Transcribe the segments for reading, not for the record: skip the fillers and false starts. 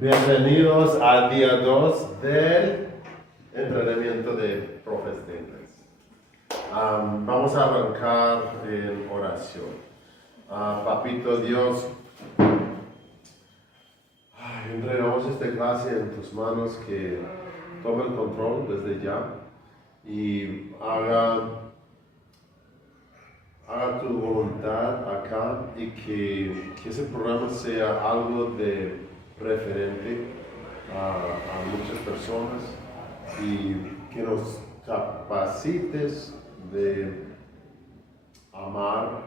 Bienvenidos al día 2 del entrenamiento de profes de inglés. Vamos a arrancar en oración. Papito Dios, entregamos esta clase en tus manos, que tome el control desde ya y haga tu voluntad acá, y que ese programa sea algo de referente a muchas personas, y que nos capacites de amar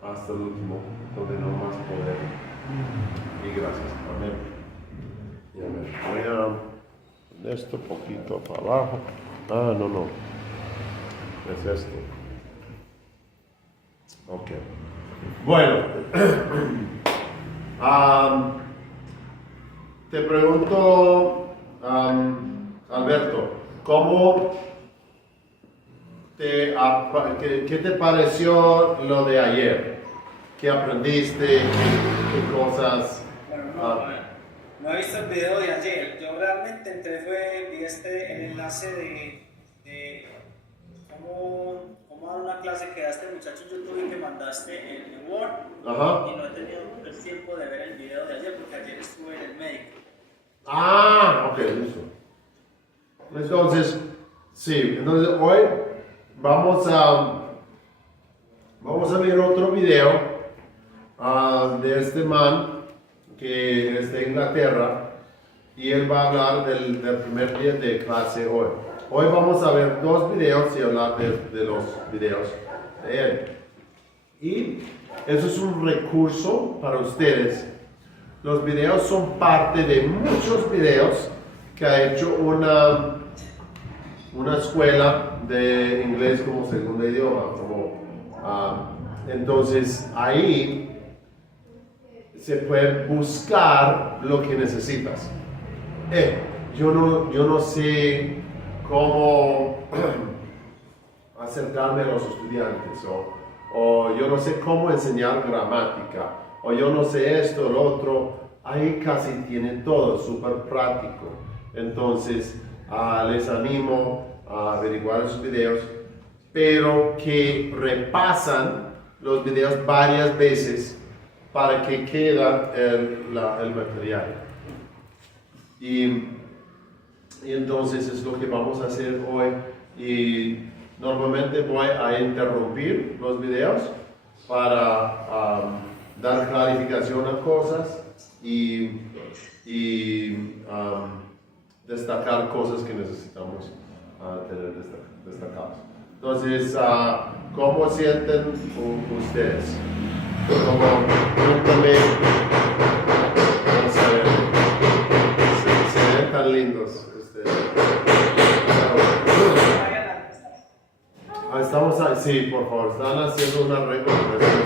hasta el último, donde no más poder. Y gracias. Amén. Y amén. Voy a poner esto poquito para abajo. No. Es esto. Ok. Bueno. Te pregunto, Alberto, ¿qué te pareció lo de ayer? ¿Qué aprendiste? ¿Qué cosas? No he visto el video de ayer. Yo realmente vi el enlace de cómo dar una clase que daste, muchacho, YouTube, que mandaste en Word. Ajá. Y no he tenido el tiempo de ver el video de ayer porque ayer estuve en el médico. Ok, listo. Entonces, sí, hoy vamos a ver otro video de este man que es de Inglaterra, y él va a hablar del primer día de clase hoy. Hoy vamos a ver dos videos y hablar de los videos de él. Y eso es un recurso para ustedes. Los videos son parte de muchos videos que ha hecho una escuela de inglés como segundo idioma. Entonces ahí se puede buscar lo que necesitas. Yo no sé cómo acercarme a los estudiantes, o yo no sé cómo enseñar gramática, o yo no sé esto o lo otro. Ahí casi tiene todo, súper práctico. Entonces les animo a averiguar esos videos, pero que repasan los videos varias veces para que quede el material. Y entonces es lo que vamos a hacer hoy. Y normalmente voy a interrumpir los videos para dar clarificación a cosas y destacar cosas que necesitamos tener destacadas. Entonces, ¿cómo sienten ustedes? Cuéntame. Vamos a ver. Se ven tan lindos ustedes. Estamos ahí, sí, por favor, están haciendo una recomendación.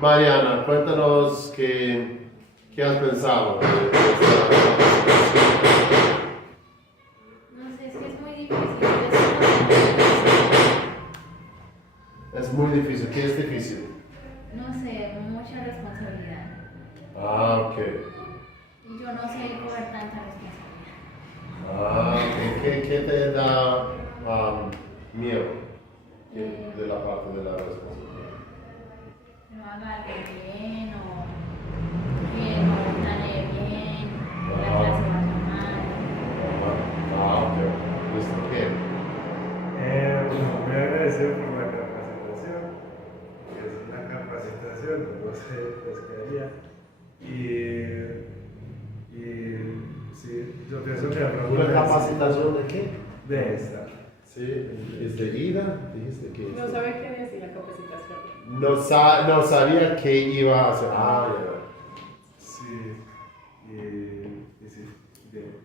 Mariana, cuéntanos qué has pensado de esta. No sé, es que es muy difícil. Es muy difícil. ¿Qué es difícil? No sé, mucha responsabilidad. Ok. Y yo no sé coger tanta responsabilidad. Ok. ¿Qué te da miedo de la parte de la responsabilidad? Que no haga algo bien, o que no tare bien, la clase vaya mal. Ok. ¿Listo? ¿Qué? Muy agradecido por la capacitación, que es una capacitación de 12 pescadería. Y sí, yo pienso que ¿Una capacitación de qué? de esta. Sí, ¿es de ida? ¿Dijiste que No sabe quién es y la capacitación. No sabía qué iba a hacer. Ya. Sí, y sí, bien.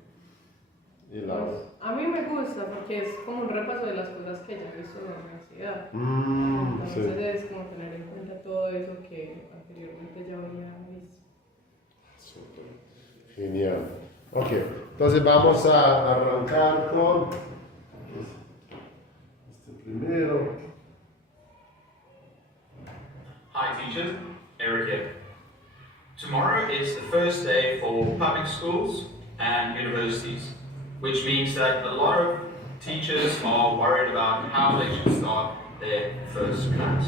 Y la A mí me gusta porque es como un repaso de las cosas que ya he visto en la universidad. Entonces sí. es como tener en cuenta todo eso que anteriormente ya había visto. Súper. Genial. Ok, entonces vamos a arrancar con este primero. Hi teachers, Eric here. Tomorrow is the first day for public schools and universities, which means that a lot of teachers are worried about how they should start their first class.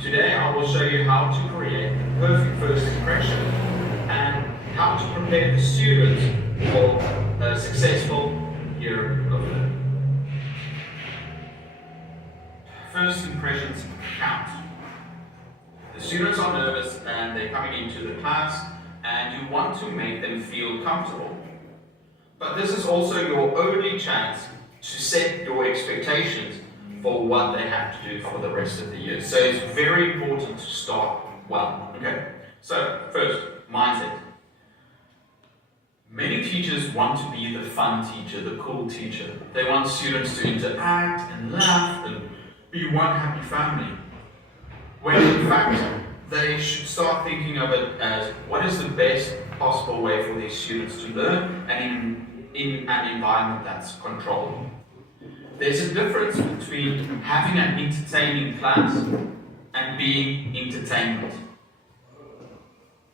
Today I will show you how to create a perfect first impression and how to prepare the students for a successful year of learning. First impressions count. The students are nervous and they're coming into the class and you want to make them feel comfortable. But this is also your only chance to set your expectations for what they have to do for the rest of the year. So it's very important to start well. Okay? So first, mindset. Many teachers want to be the fun teacher, the cool teacher. They want students to interact and laugh and be one happy family. When in fact, they should start thinking of it as what is the best possible way for these students to learn and in an environment that's controlled. There's a difference between having an entertaining class and being entertainment.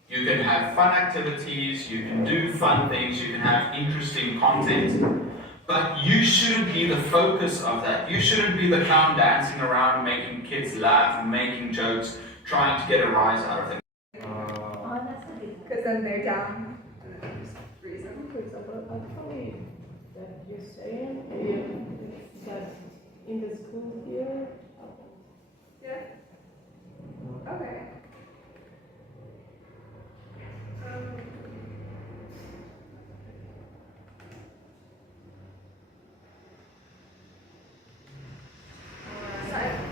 You can have fun activities, you can do fun things, you can have interesting content, but you shouldn't be the focus of that. You shouldn't be the clown dancing around, making kids laugh, making jokes, trying to get a rise out of them. Oh, that's a good. Because then they're down and then just freeze them. For example, actually, that you're saying, that in the school here, Yeah. Okay.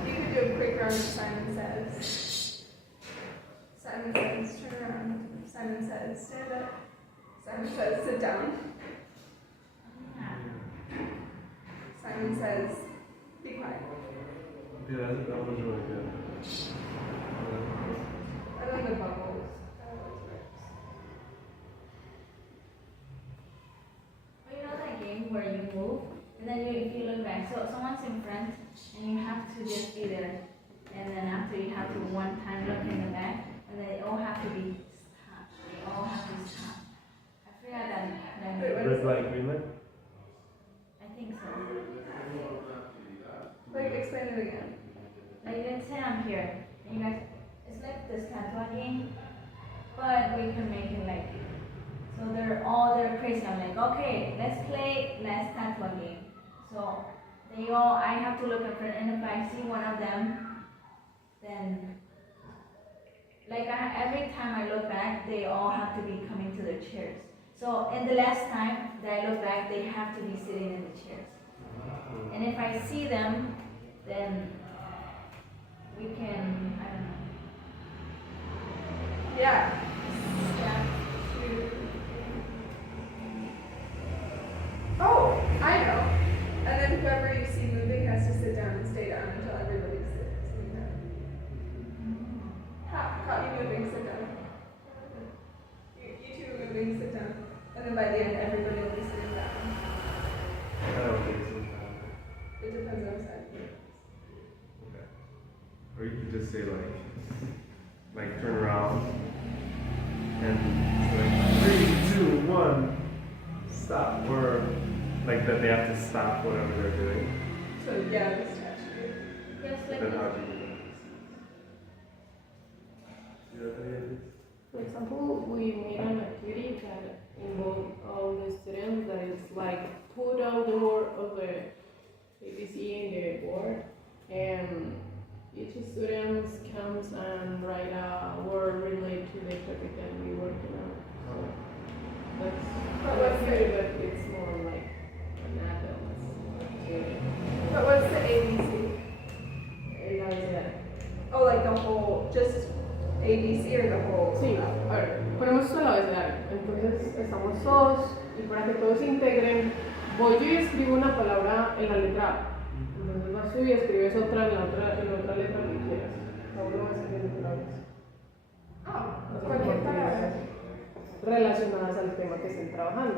You could do a quick round of Simon Says. Simon Says, turn around. Simon Says, stand up. Simon Says, sit down. Simon Says, be quiet. Yeah, that was really good. I like the bubbles. Well, you know that game where you move and then if you look back, so someone's in front and you have to just be there, and then after you have to one time look in the back, and then they all have to be stopped. They all have to stop. I forgot that. Wait, what is Red light, green light? I think so. Like, explain it again. Like let's say I'm here, and you guys, it's like this Tatua game, but we can make it like, so they're crazy. I'm like, okay, let's play last Tatua game. So I have to look at front, and if I see one of them, then, like every time I look back, they all have to be coming to their chairs. So in the last time that I look back, they have to be sitting in the chairs. And if I see them, then we can, I don't know. Yeah. Yeah. Oh, I know. And then whoever you see moving has to sit down and stay down until everybody's sitting down. Caught you moving, sit down. You two moving, sit down. And then by the end, everybody will be sitting down. I don't think so. It depends on side. Okay. Or you could just say like turn around and it's like 3, 2, 1, stop. Or like that they have to stop whatever they're doing. So yeah, the statue. Yes, like Then this. how do you do that? You have any ideas? for example, we made an activity that involved all the students that is like put out the word of the ABC in the board, and each student comes and write a word related to the topic that we working on. So that's But what's activity, but it's more like an adult activity. But what's the ABC? La verdad. Oh, like the whole, just ABC or the whole? Sí, a ver, ponemos todo el abecedario. Entonces estamos todos, y para que todos se integren, voy yo y escribo una palabra en la letra A. Entonces vas tú y escribes otra en la otra letra que quieras. Cada uno va a escribir otra vez. Oh, cualquier palabra. Relacionadas al tema que estén trabajando.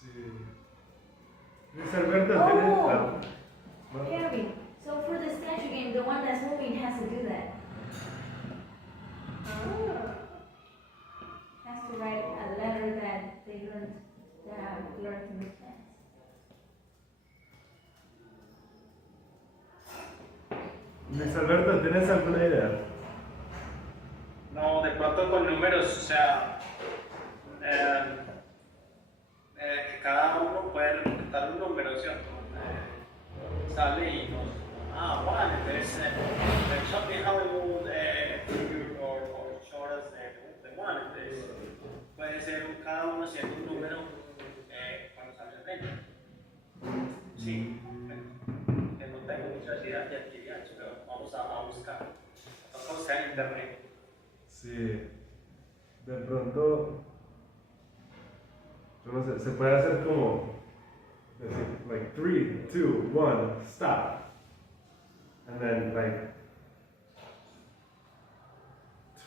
Sí. Luis Alberto, Oh. ¿tienes? Harry, so for the statue game, the one that's moving has to do that. order to make sense. Luis Alberto, ¿tienes alguna idea? No, de pronto con números, o sea, que cada uno puede representar un número, ¿cierto? Sale y nos, bueno, entonces, something how we would figure or show us the one, entonces, puede ser cada uno siendo un número cuando sale el 20. Sí, que no tengo muchas ideas de actividades, pero vamos a buscar. Vamos a buscar en internet. Sí. De pronto, yo no sé, se puede hacer como, decir, like 3, 2, 1, stop. And then like,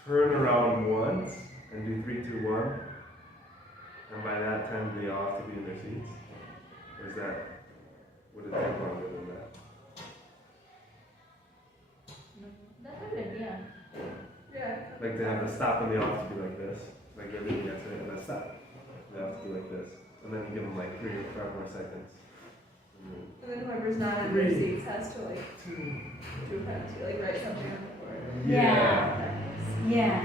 turn around once and do 3, 2, 1. And by that time they all have to be in their seats. Or is that, would it take longer than that? That's a good idea. Yeah. Like they have to stop and they all have to be like this. Like everything has to be, and then stop. They have to be like this. And then you give them like 3 or 5 more seconds. And then whoever's not in their seats has to like do a penalty, like write something on the board. Yeah. Yeah.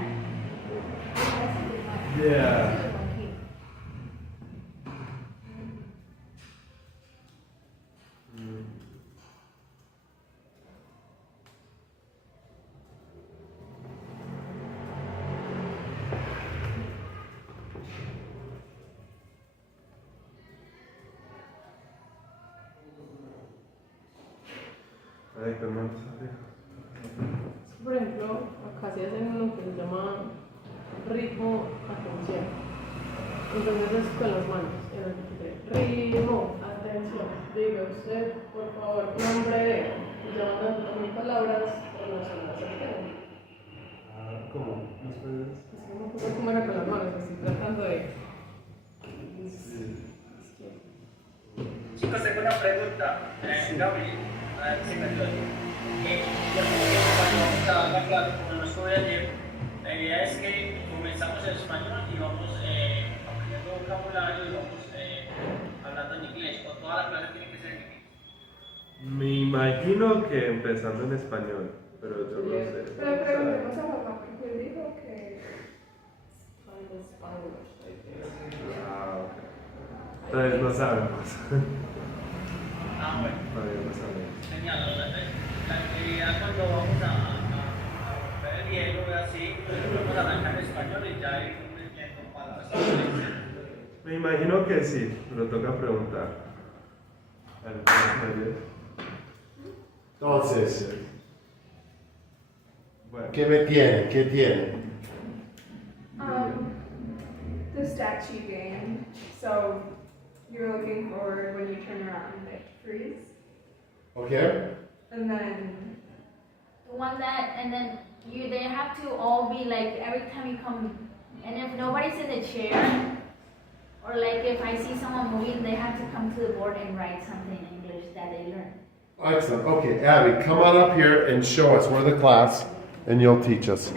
That's a good one. Yeah. That's a good one, Keith. Mm. Ay, perdón, sorry. Por ejemplo, acá se hacen uno que se llama ritmo atención. Entonces es con las manos. Ritmo atención. Diga usted, por favor, nombre de. Y ya van a mí palabras relacionadas al tema. ¿Cómo? ¿Nos puedes? Es que no me acuerdo cómo era con las manos, estoy tratando de. Chicos, tengo una pregunta. Gabriel, a ver si me ayudas. Yo como que cuando vamos a la clase, como no estuve ayer, la idea es que comenzamos en español y vamos aprendiendo vocabulario y vamos hablando en inglés. O toda la clase tiene que ser en inglés. Me imagino que empezando en español, pero yo no sé. Pero preguntemos a papá, porque él dijo que. Ok. Entonces no sabemos. Bueno. Todavía no sabemos. Genial, la actividad cuando vamos a romper el hielo y así, pues vamos a arrancar en español y ya ir metiendo palabras. Me imagino que sí, pero toca preguntar. ¿Algunas medidas? Entonces, Bueno. ¿qué me tiene? ¿Qué tiene? The statue game. So you're looking for when you turn around, like freeze, Okay? and then The one that, and then they have to all be like, every time you come, and if nobody's in the chair, or like if I see someone moving, they have to come to the board and write something in English that they learn. Excellent. Okay, Abby, come on up here and show us. We're the class, and you'll teach us.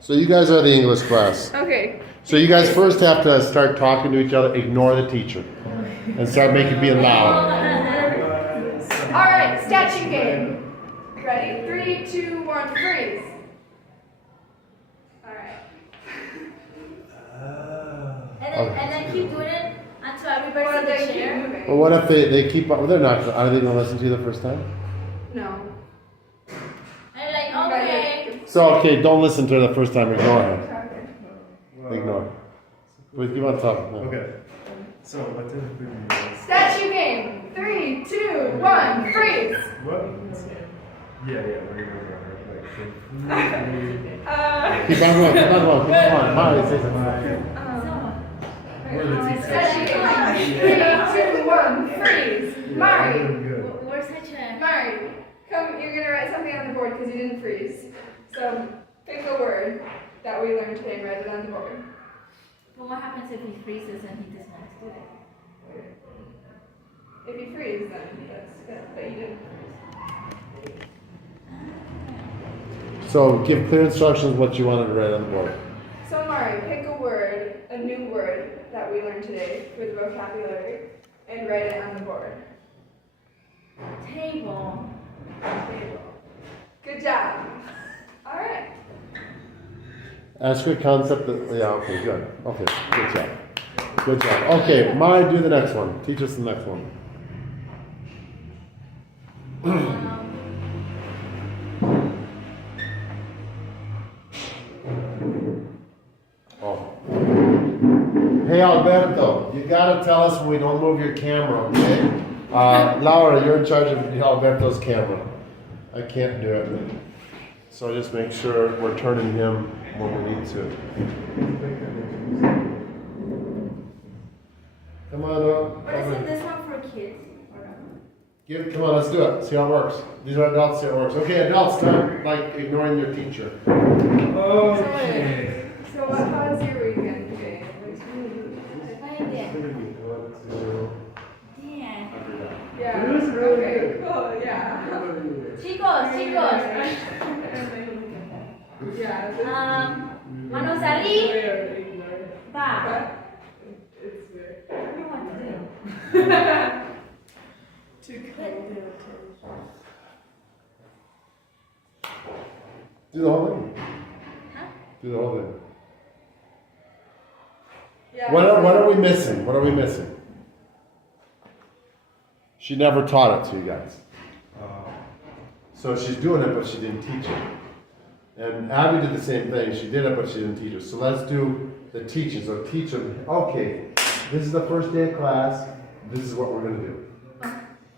So you guys are the English class. okay. So you guys first have to start talking to each other, ignore the teacher, and start being loud. All right, statue game. Ready? 3, 2, 1, freeze. All right. And then keep doing it until everybody's Or in they the keep chair. moving. Well, what if they keep on? They're not. Are they going to listen to you the first time? No. And like, okay. So okay, don't listen to her the first time. Ignore her. Okay. Ignore. But keep on talking. No. Okay. So, what type of food do you want? Statue game. 3, 2, 1, freeze. What? Yeah, we're gonna go like. Keep on going. Keep on going. Keep on. Molly, say something. We're the teachers. Statue game. 3, 2, 1, freeze. Mari. We're such a. Mari, come. You're gonna write something on the board because you didn't freeze. So pick a word that we learned today and write it on the board. But what happens if he freezes and he doesn't want to do it? If you freeze, then that's good. But you didn't freeze. So give clear instructions what you wanted to write on the board. So Mari, pick a word, a new word that we learned today for the vocabulary, and write it on the board. Table. Table. Good job. All right. Ask your concept. Yeah, okay, good. Okay, good job. Good job. Okay, Mari, do the next one. Teach us the next one. Oh. Hey Alberto, you gotta tell us when we don't move your camera, okay? Laura, you're in charge of Alberto's camera. I can't do it. So just make sure we're turning him when we need to. Come on up. Or isn't this one for kids? Or no? Come on, let's do it. See how it works. These are adults, see how it works. Okay, adults, start like ignoring your teacher. Okay. So how was your weekend today? Damn. Yeah. It was really okay, good. cool, yeah. Chicos. Yeah. Manos ali. Va. But It's weird. I don't know what to do. To call the attention. Do the whole thing. Huh? Do the whole thing. yeah. What are we missing? What are we missing? She never taught it to you guys. So she's doing it, but she didn't teach it. And Abby did the same thing. She did it, but she didn't teach it. So let's do the teaching. So teach them, okay, this is the first day of class. This is what we're going to do.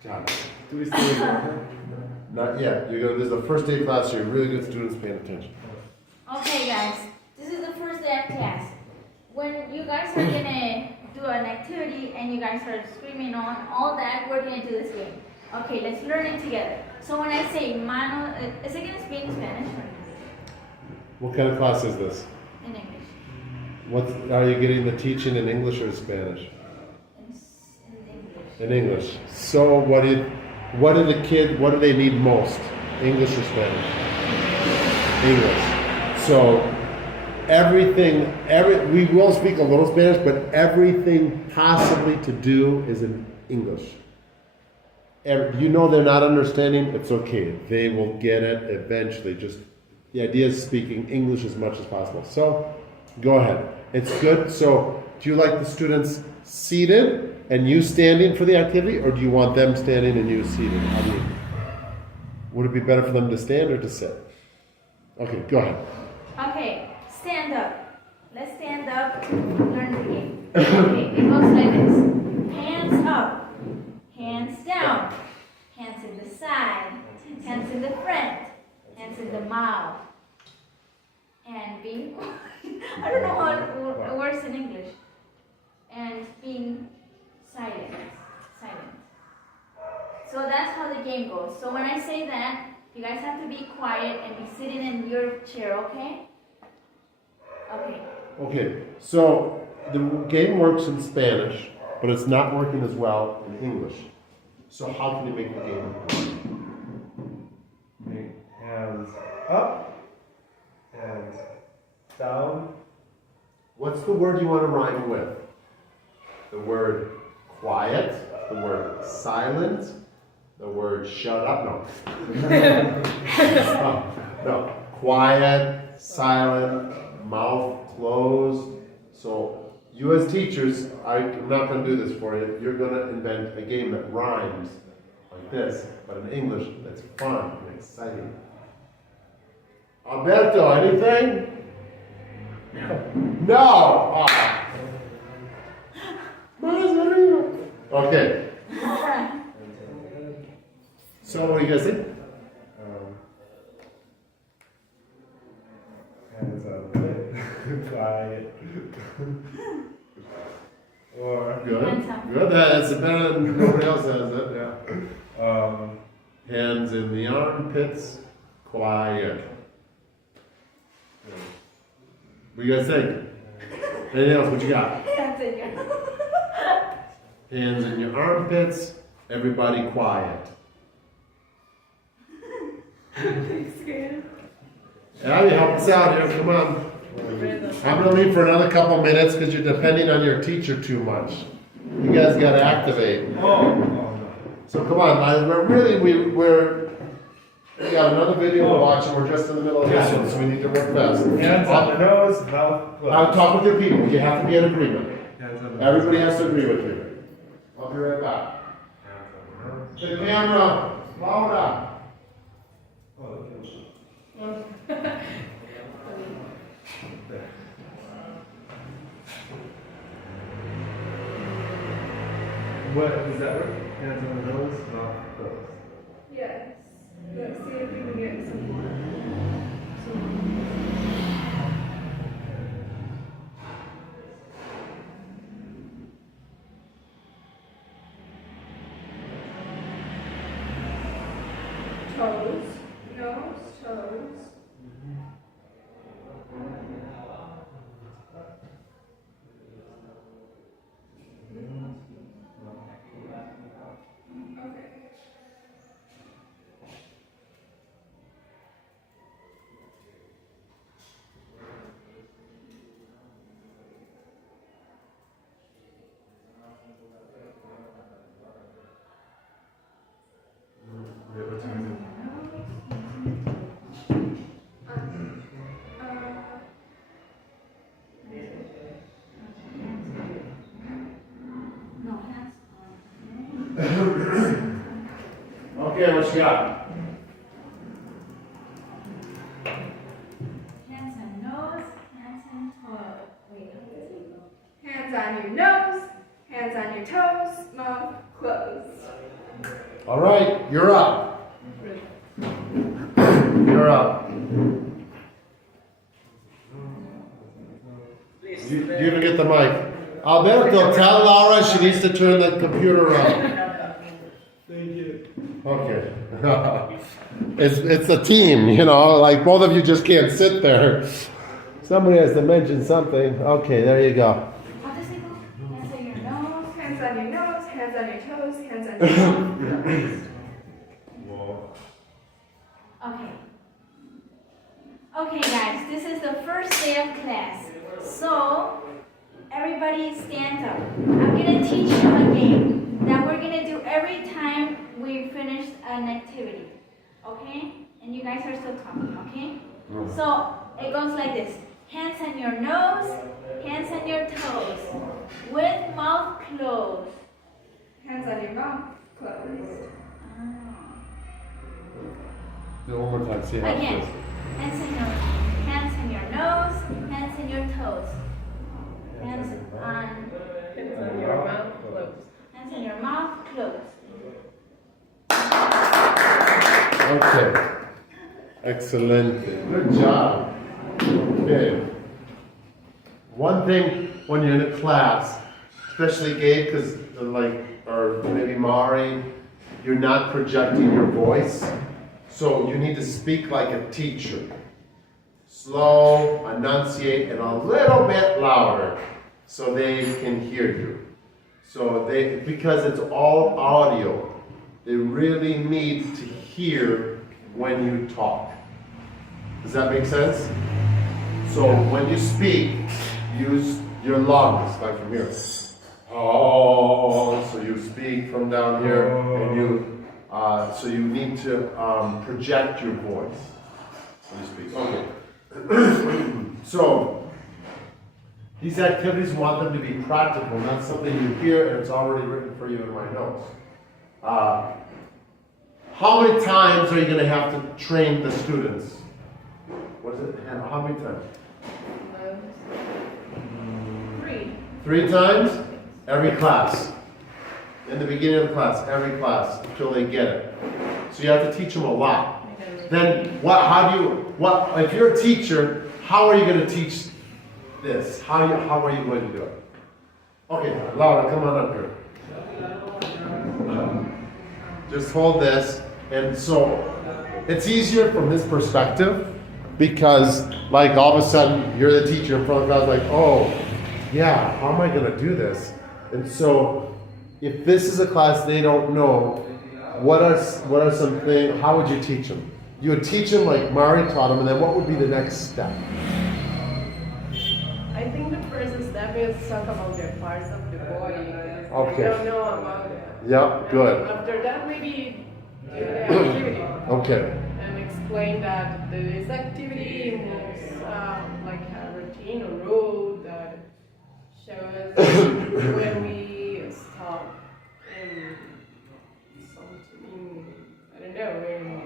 Got it. Do we still remember? Not yet. This is the first day of class, so you're really good students paying attention. Okay, guys. This is the first day of class. When you guys are gonna do an activity and you guys are screaming on all that, we're gonna do this game. Okay, let's learn it together. So when I say mano, is it gonna speak in Spanish or What kind of class is this? in English? Are you getting the teaching in English or Spanish? In English. In English. So what do they need most? English or Spanish? English. So we will speak a little Spanish, but everything possibly to do is in English. You know they're not understanding, it's okay. They will get it eventually. Just the idea is speaking English as much as possible. So go ahead. It's good. So do you like the students seated and you standing for the activity, or do you want them standing and you seated? How do you? Would it be better for them to stand or to sit? Okay, go ahead. Okay, stand up. Let's stand up to learn the game. Okay, it goes like this. Hands up, hands down, hands in the side, hands in the front, hands in the mouth. And being, I don't know how it works in English. And being silent. So that's how the game goes. So when I say that, you guys have to be quiet and be sitting in your chair, okay? Okay. Okay, so the game works in Spanish, but it's not working as well in English. So how can you make the game work? Make hands up, hands down. What's the word you want to rhyme with? The word quiet, the word silent, the word shut up. No. Quiet, silent, mouth closed. So you as teachers, I'm not going to do this for you. You're going to invent a game that rhymes like this, but in English that's fun and exciting. Alberto, anything? No. Okay. So what do you guys think? Hands up, quiet. Or Good. Hands up. Good. That's better than nobody else has it. Yeah. Hands in the armpits. Quiet. What do you guys think? Anything else? What you got? That's it, yeah. Hands in your armpits. Everybody quiet. I'm scared. Abby, help us out here, come on. I'm gonna leave for another couple minutes because you're depending on your teacher too much. You guys gotta activate. No. So come on, we got another video to watch and we're just in the middle of this one, so we need to work fast. Hands on the nose, mouth closed. I'll talk with your people, you have to be in agreement. Hands on the nose. Everybody has to agree with me. I'll be right back. Hands on the nose. The camera, Laura. Oh, okay. There. What does that work? Hands on the nose, mouth closed. Yes. Let's see if we can get some more. Toes, nose, toes. Okay. Yeah, what's your name? No, hands Okay, what you got? hands on nose, hands on toe. Wait, Hands on your nose, hands on your toes, mouth closed. All right, you're up. You're up. Please. You even get the mic. Alberto, tell Laura she needs to turn the computer on. Thank you. Okay. It's a team, you know, like both of you just can't sit there. Somebody has to mention something. Okay, there you go. how does it go? Hands on your nose. Hands on your nose, hands on your toes, hands on your mouth. Whoa. Okay. Okay, guys, this is the first day of class. So, everybody stand up. I'm gonna teach you a game that we're gonna do every time we finish an activity. Okay? And you guys are still talking, okay? So, it goes like this. Hands on your nose, hands on your toes, with mouth closed. Hands on your mouth closed. Do it one more time, see how it Again, feels. hands on your nose, hands on your toes. Hands on Hands on your mouth closed. hands on your mouth closed. Okay. Excellent. Good job. Okay. One thing when you're in a class, especially Gabe, because or maybe Mari, you're not projecting your voice. So you need to speak like a teacher. Slow, enunciate, and a little bit louder so they can hear you. So because it's all audio, they really need to hear when you talk. Does that make sense? So when you speak, use your lungs, like from here. Oh, so you speak from down here, and so you need to project your voice when you speak. Okay. So these activities, want them to be practical, not something you hear and it's already written for you in my notes. How many times are you going to have to train the students? What is it? How many times? Three. 3 times? Every class. In the beginning of the class, every class, until they get it. So you have to teach them a lot. Then if you're a teacher, how are you going to teach this? How are you going to do it? Okay, Laura, come on up here. Just hold this. And so it's easier from this perspective because like all of a sudden you're the teacher in front of the class like, oh yeah, how am I going to do this? And so if this is a class they don't know, what are some things, how would you teach them? you would teach them like Mari taught them, and then what would be the next step? I think the first step is talk about the parts of the body. Okay. I don't know about it. Yep, good. After that, maybe do the activity. Okay. And explain that this activity involves like a routine or rule that shows when we stop in something, I don't know,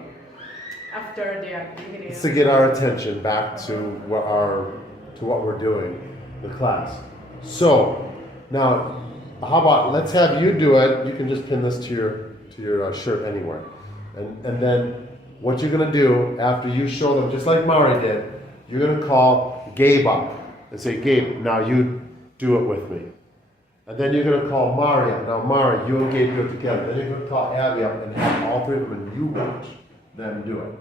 after the activity. It's to get our attention back to what we're doing, the class. So now, how about let's have you do it. You can just pin this to your shirt anywhere, and then what you're gonna do after you show them, just like Mari did, you're gonna call Gabe up and say, Gabe, now you do it with me. And then you're gonna call Mari up. Now Mari, you and Gabe do it together. Then you're gonna call Abby up and have all three of them, and you watch them do it.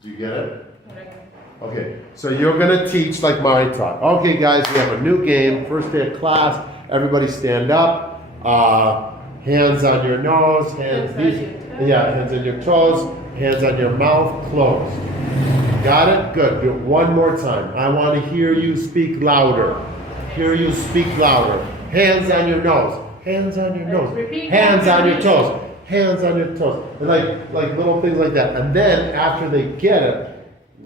Do you get it? Okay, so you're gonna teach like Mari taught. Okay guys, we have a new game, first day of class, everybody stand up, hands on your nose, hands on your toes, hands on your mouth, closed. Got it? Good, do it one more time. I wanna hear you speak louder. Hear you speak louder. Hands on your nose, hands on your nose, hands on your toes, hands on your toes. And like little things like that. And then after they get it,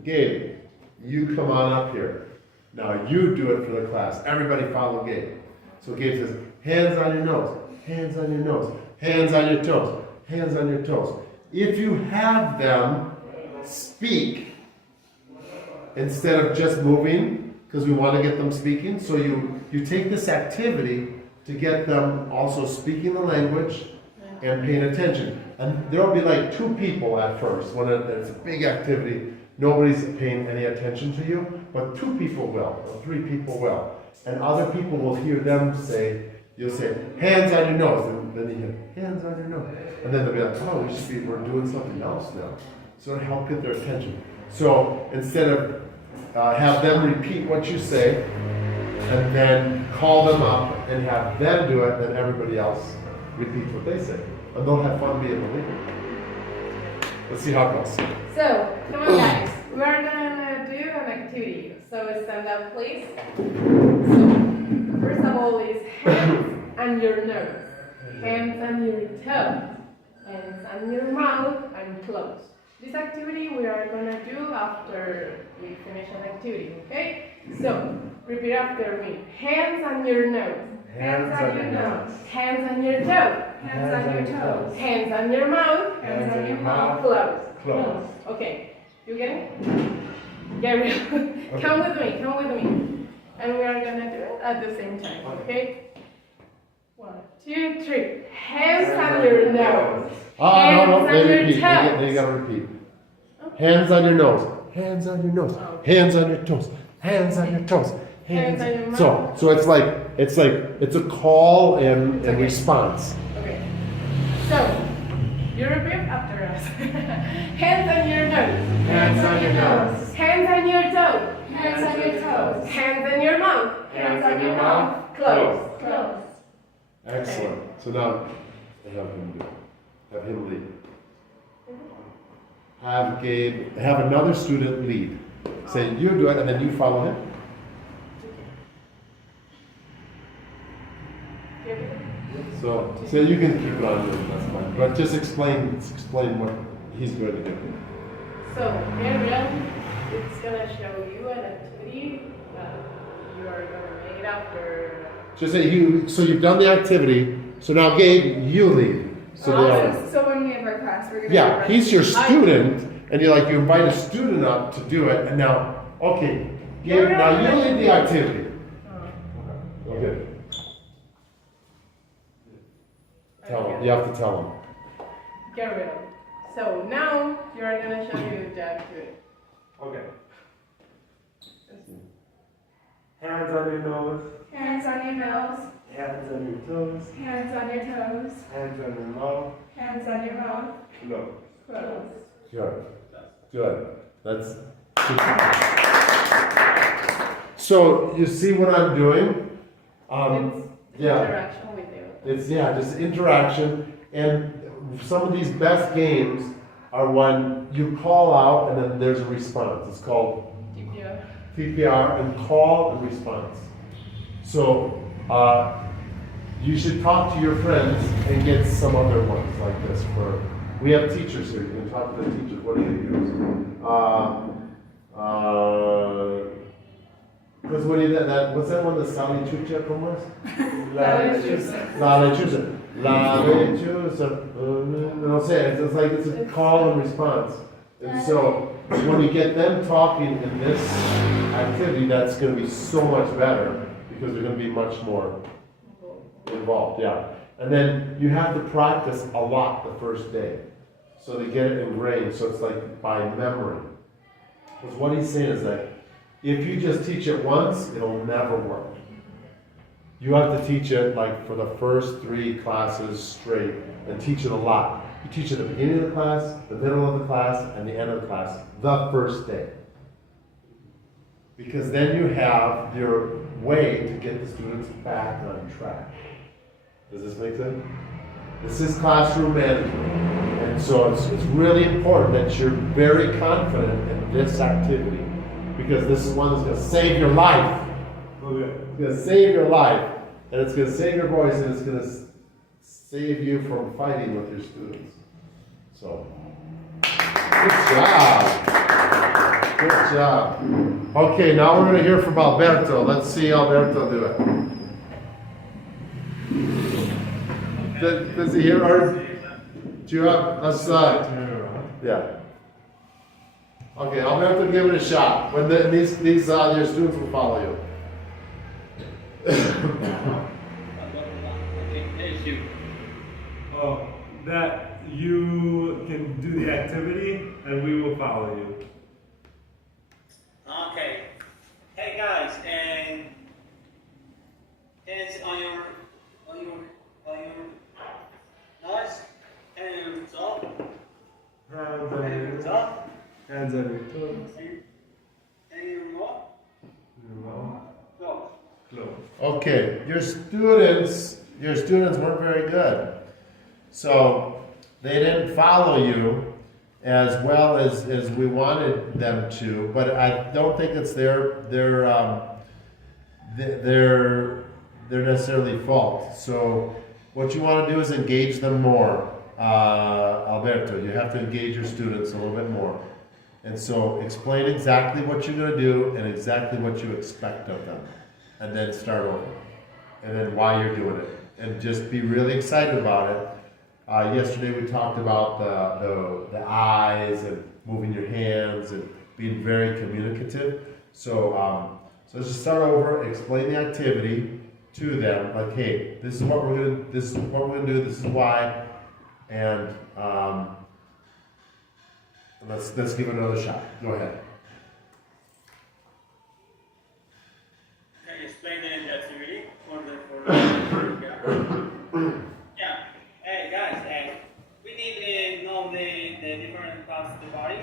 Gabe, you come on up here. Now you do it for the class. Everybody follow Gabe. So Gabe says, hands on your nose, hands on your nose, hands on your toes, hands on your toes. If you have them speak instead of just moving, because we want to get them speaking, so you take this activity to get them also speaking the language and paying attention. And there'll be like 2 people at first when it's a big activity. Nobody's paying any attention to you, but 2 people will, or 3 people will. And other people will hear them say, you'll say, hands on your nose, and then you hear, hands on your nose. And then they'll be like, oh, we're doing something else now. So it'll help get their attention. So instead of have them repeat what you say, and then call them up and have them do it, then everybody else repeats what they say. And they'll have fun being the leader. Let's see how it goes. So, come on guys, we're gonna do an activity. So stand up please. So, first of all is hands on your nose, hands on your toes, hands on your mouth, and close. This activity we are gonna do after we finish an activity, okay? So, repeat after me. Hands on your nose. Hands on your nose. Hands on your toes. Hands on your toes. Hands on your mouth. Hands on your mouth. Close. Close. Okay. You get it? Gabriel, come with me. Come with me. And we are gonna do it at the same time. Okay? 1, 2, 3. Hands on your nose. No, Hands they on your repeat. toes. You gotta repeat. Hands on your nose. Hands on your nose. Hands on your toes. Hands on your toes. Hands on your mouth. So it's a call and response. Okay. So, you repeat after us. Hands on your nose. Hands on your nose. Hands on your toes. Hands on your toes. Hands on your mouth. Hands on your mouth. Close. Close. Excellent. So now have him lead. Have Gabe, have another student lead. Say you do it and then you follow him. So you can keep it on doing, that's fine. But just explain what he's going to do. So, Gabriel, it's gonna show you an activity that you are gonna make after. Just say you've done the activity, so now Gabe, you lead. So So when we have our class, we're gonna. yeah, he's your student, and you invite a student up to do it, and now, okay, Gabe, now you lead the activity. Okay. Tell him, you have to tell him. Gabriel. So now you are gonna show you the activity. Okay. Hands on your nose, Hands on your nose. hands on your toes, Hands on your toes. hands on your mouth, Hands on your mouth. close. Close. Good. That's so you see what I'm doing? It's interaction with you. It's just interaction, and some of these best games are when you call out and then there's a response. It's called TPR. TPR, and call and response. So you should talk to your friends and get some other ones like this. We have teachers here. You can talk to the teachers. What do you use? Because when you what's that one? The Sally Chucha, ¿cómo es? La lechuza. La lechuza. La lechuza. No sé. It's like it's a call and response. And so when you get them talking in this activity, that's going to be so much better because they're going to be much more involved. Yeah. And then you have to practice a lot the first day. So they get it ingrained. So it's like by memory. Because what he's saying is that if you just teach it once, it'll never work. You have to teach it like for the first 3 classes straight and teach it a lot. You teach it at the beginning of the class, the middle of the class, and the end of the class, the first day. Because then you have your way to get the students back on track. Does this make sense? This is classroom management. And so it's really important that you're very confident in this activity. Because this is one that's going to save your life. Okay. It's going to save your life. And it's going to save your voice, and it's going to save you from fighting with your students. So, good job. Good job. Okay, now we're going to hear from Alberto. Let's see Alberto do it. Does he hear? Or do you have? Let's yeah. Okay, Alberto, give it a shot. When these your students will follow you. Okay, thank you. Oh, that you can do the activity and we will follow you. Okay. Hey guys, and hands on your nose and your top and your top Hands on your toes. and your mouth. Your mouth. Close. Close. Okay, your students weren't very good. So they didn't follow you as well as we wanted them to, but I don't think it's their necessarily fault. So what you want to do is engage them more. Alberto, you have to engage your students a little bit more. And so explain exactly what you're going to do and exactly what you expect of them. And then start over. And then why you're doing it. And just be really excited about it. Yesterday we talked about the eyes and moving your hands and being very communicative. So just start over, explain the activity to them. Like, hey, this is what we're gonna do, this is why, and let's give it another shot. Go ahead. Can you explain the activity for yeah. Hey guys, we need to know the different parts of the body.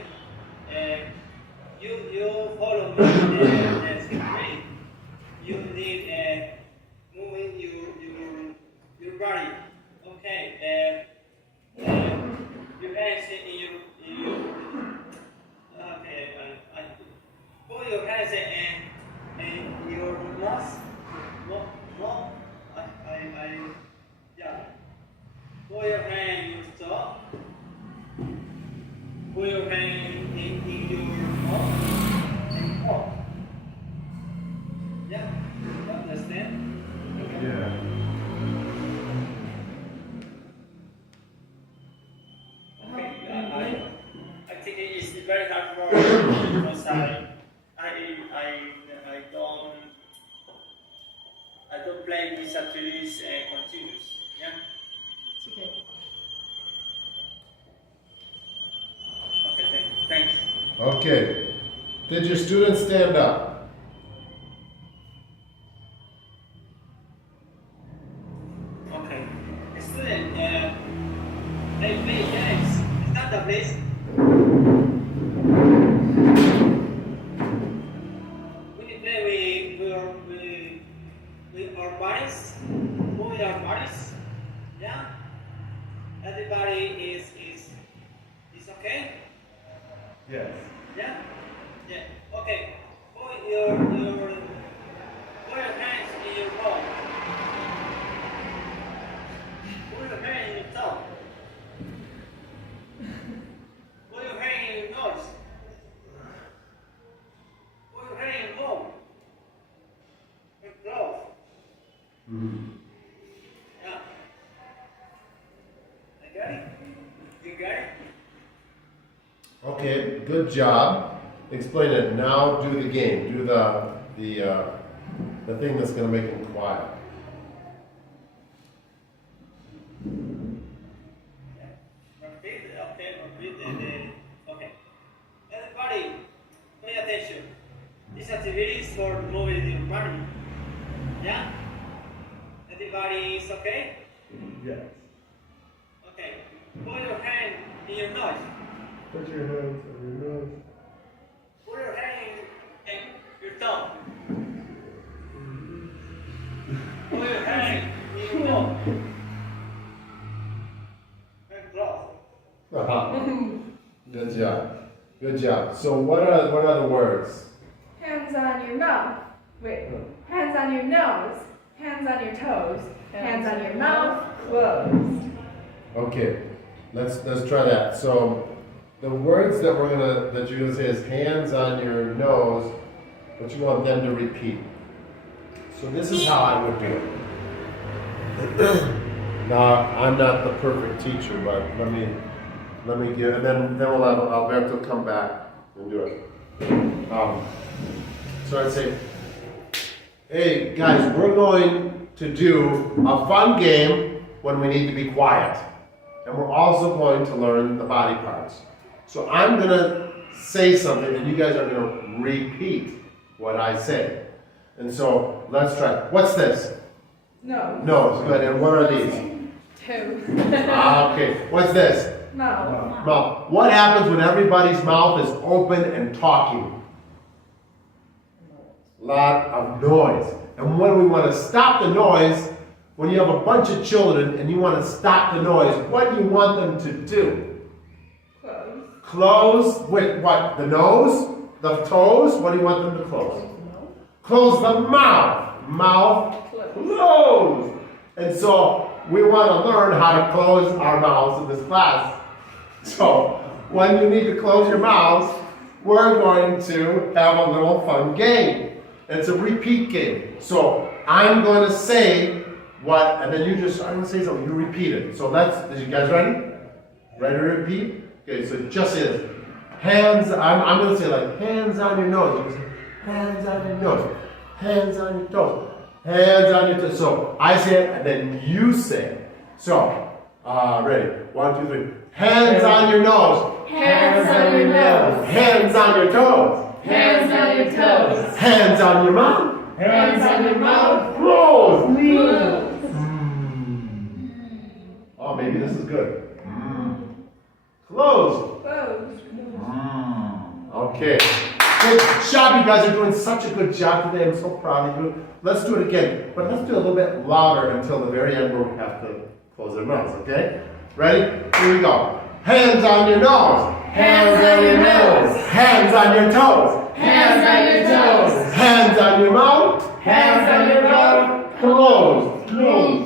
You follow me the screen. You need moving your body. Okay. Your hands in your okay. I put your hands in your nose. No. Yeah. Put your hand in your jaw. Put your hand in your mouth and walk. Yeah. You understand? Yeah. Okay. I think it is very hard for me because I don't play these activities continuous. Yeah. It's okay. Okay. Thanks. Okay. Did your students stand up? Okay. Student, hey, please, guys, stand up, please. We need to play with our bodies, move our bodies. Yeah. Everybody is okay. Yes. Yeah? Yeah. Okay. Put your hands in your mouth. Put your hand in your tongue. Put your hand in your nose. Put your hand in your mouth. Your clothes. Yeah. I got it? You got it? Okay, good job. Explain it. Now do the game. Do the thing that's going to make him quiet. Repeat, okay, repeat okay. Everybody, pay attention. This activity is for moving your body. Yeah? Everybody is okay? Yes. Okay. Put your hand in your nose. Put your hands on your nose. Put your hand in your tongue. Put your hand in your mouth. And close. Good job. Good job. So what are the words? Hands on your mouth. Wait. Hands on your nose. Hands on your toes. Hands on your mouth. Closed. Okay. Let's try that. So the words that you're gonna say is hands on your nose, but you want them to repeat. So this is how I would do it. Now I'm not the perfect teacher, but let me give, and then we'll have Alberto come back and do it. So I'd say, hey guys, we're going to do a fun game when we need to be quiet. And we're also going to learn the body parts. So I'm going to say something and you guys are going to repeat what I say. And so let's try. What's this? No. Nose. Good. And what are these? Toes. Okay. What's this? Mouth. Mouth. What happens when everybody's mouth is open and talking? Lot of noise. And when we want to stop the noise, when you have a bunch of children and you want to stop the noise, what do you want them to do? Close. Close with what? The nose? The toes? What do you want them to close? Close the mouth. Mouth closed. And so we want to learn how to close our mouths in this class. So when you need to close your mouth, we're going to have a little fun game. It's a repeat game. So I'm going to say what, and then I'm going to say something, you repeat it. So are you guys ready? Ready to repeat? Okay, so just say this. Hands, I'm going to say like, hands on your nose. You can say, hands on your nose. Hands on your toes. Hands on your toes. So I say it, and then you say it. So, ready? 1, 2, 3. Hands on your nose. Hands on your nose. Hands on your toes. Hands on your toes. Hands on your mouth. Hands on your mouth. Close. Close. Oh, maybe this is good. Close. Close. Okay. Good job, you guys are doing such a good job today. I'm so proud of you. Let's do it again, but let's do it a little bit louder until the very end where we have to close our mouths, okay? Ready? Here we go. Hands on your nose. Hands on your nose. Hands on your toes. Hands on your toes. Hands on your mouth. Hands on your mouth. Close. Close.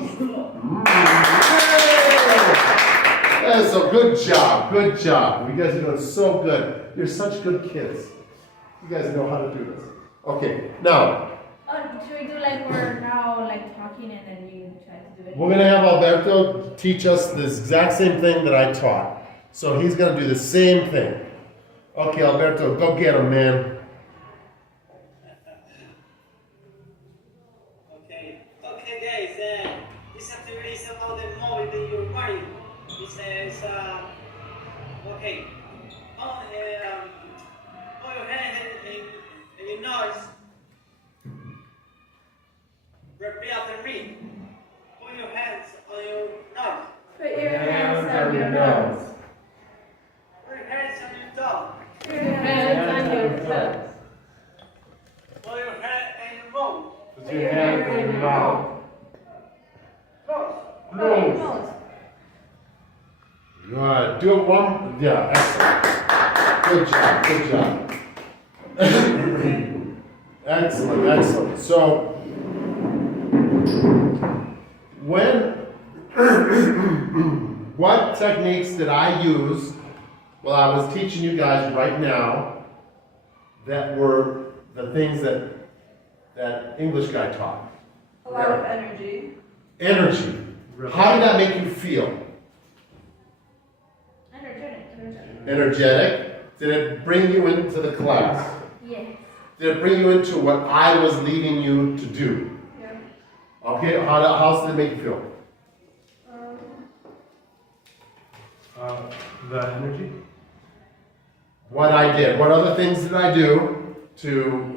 That's a good job. Good job. You guys are doing so good. You're such good kids. You guys know how to do this. Okay, now, Should we do like we're now like talking and then you try to do it? we're going to have Alberto teach us this exact same thing that I taught. So he's going to do the same thing. Okay, Alberto, go get him, man. Okay, guys, this activity is about the moving in your body. It says, okay, put your hand in your nose. Repeat after me. Put your hands on your nose. Put your hands on your nose. Put your hands on your tongue. Put your hands on your toes. Put your hand in your mouth. Put your hands in your mouth. Close. Close. Good. Do it one. Yeah, excellent. Good job, good job. Excellent, excellent. So, what techniques did I use while I was teaching you guys right now that were the things that English guy taught? A lot of energy. Energy. How did that make you feel? Energetic. Energetic. Did it bring you into the class? Yes. Did it bring you into what I was leading you to do? Yeah. Okay, how did it make you feel? The energy? What I did. What other things did I do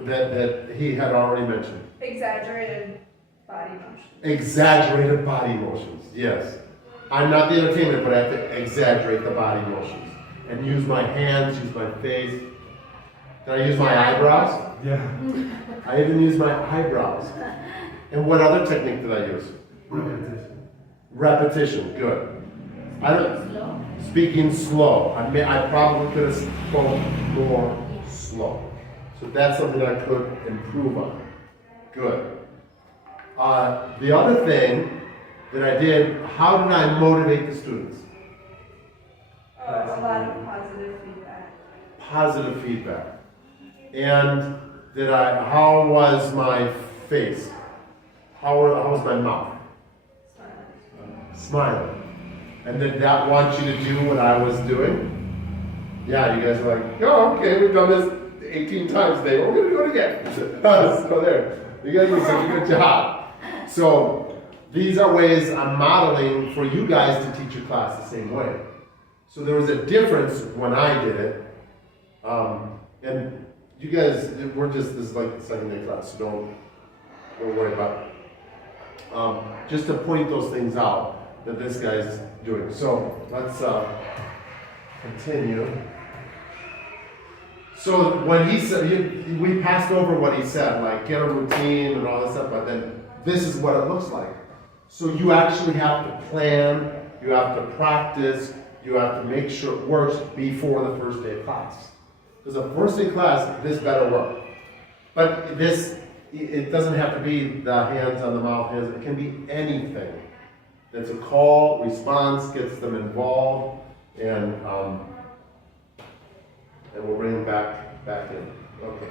that he had already mentioned? Exaggerated body motion. Exaggerated body motions, yes. I'm not the entertainer, but I have to exaggerate the body motions. And use my hands, use my face. Did I use my eyebrows? Yeah. I even used my eyebrows. And what other technique did I use? Repetition. Repetition, good. I don't, Slow. speaking slow. I probably could have spoken more slow. So that's something I could improve on. Good. The other thing that I did, how did I motivate the students? A lot of positive feedback. Positive feedback. And how was my face? How was my mouth? Smiling. And did that want you to do what I was doing? Yeah, you guys are like, oh, okay, we've done this 18 times today. We're going to do it again. So there. You guys did such a good job. So these are ways I'm modeling for you guys to teach your class the same way. So there was a difference when I did it. And you guys, this is like the second day class, so don't worry about it. Just to point those things out that this guy's doing. So let's continue. So when he said, we passed over what he said, like get a routine and all this stuff, but then this is what it looks like. So you actually have to plan, you have to practice, you have to make sure it works before the first day of class. Because the first day of class, this better work. But it doesn't have to be the hands on the mouth, hands, it can be anything. That's a call, response, gets them involved, and we'll bring them back in. Okay.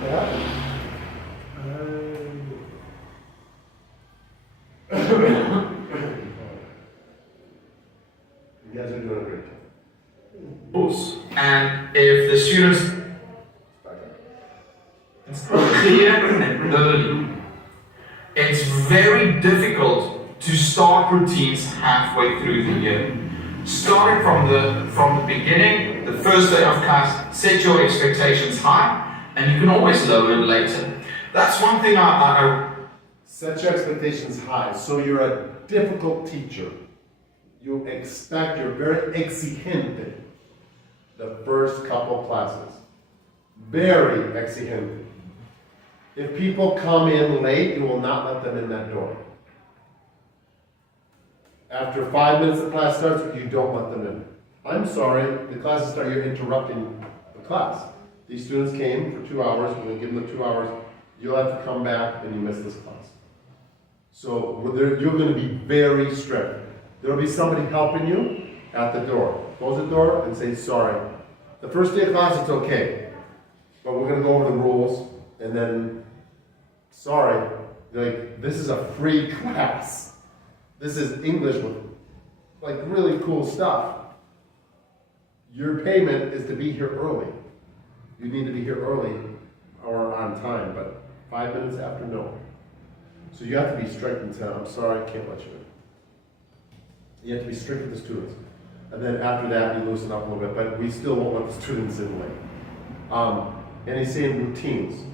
What happened? You guys are doing a great job. And if the students it's very difficult to start routines halfway through the year. Starting from the beginning, the first day of class, set your expectations high, and you can always lower it later. That's one thing I set your expectations high. So you're a difficult teacher. You're very exigente the first couple classes. Very exigente. If people come in late, you will not let them in that door. After 5 minutes the class starts, you don't let them in. I'm sorry, the classes start, you're interrupting the class. These students came for 2 hours, we're going to give them the 2 hours, you'll have to come back and you miss this class. So you're going to be very strict. There'll be somebody helping you at the door. Close the door and say sorry. The first day of class, it's okay. But we're going to go over the rules and then, sorry, like, this is a free class. This is English with like really cool stuff. Your payment is to be here early. You need to be here early or on time, but 5 minutes after, no. So you have to be strict and say, I'm sorry, I can't let you in. You have to be strict with the students. And then after that, you loosen up a little bit, but we still won't let the students in late. And he's saying routines.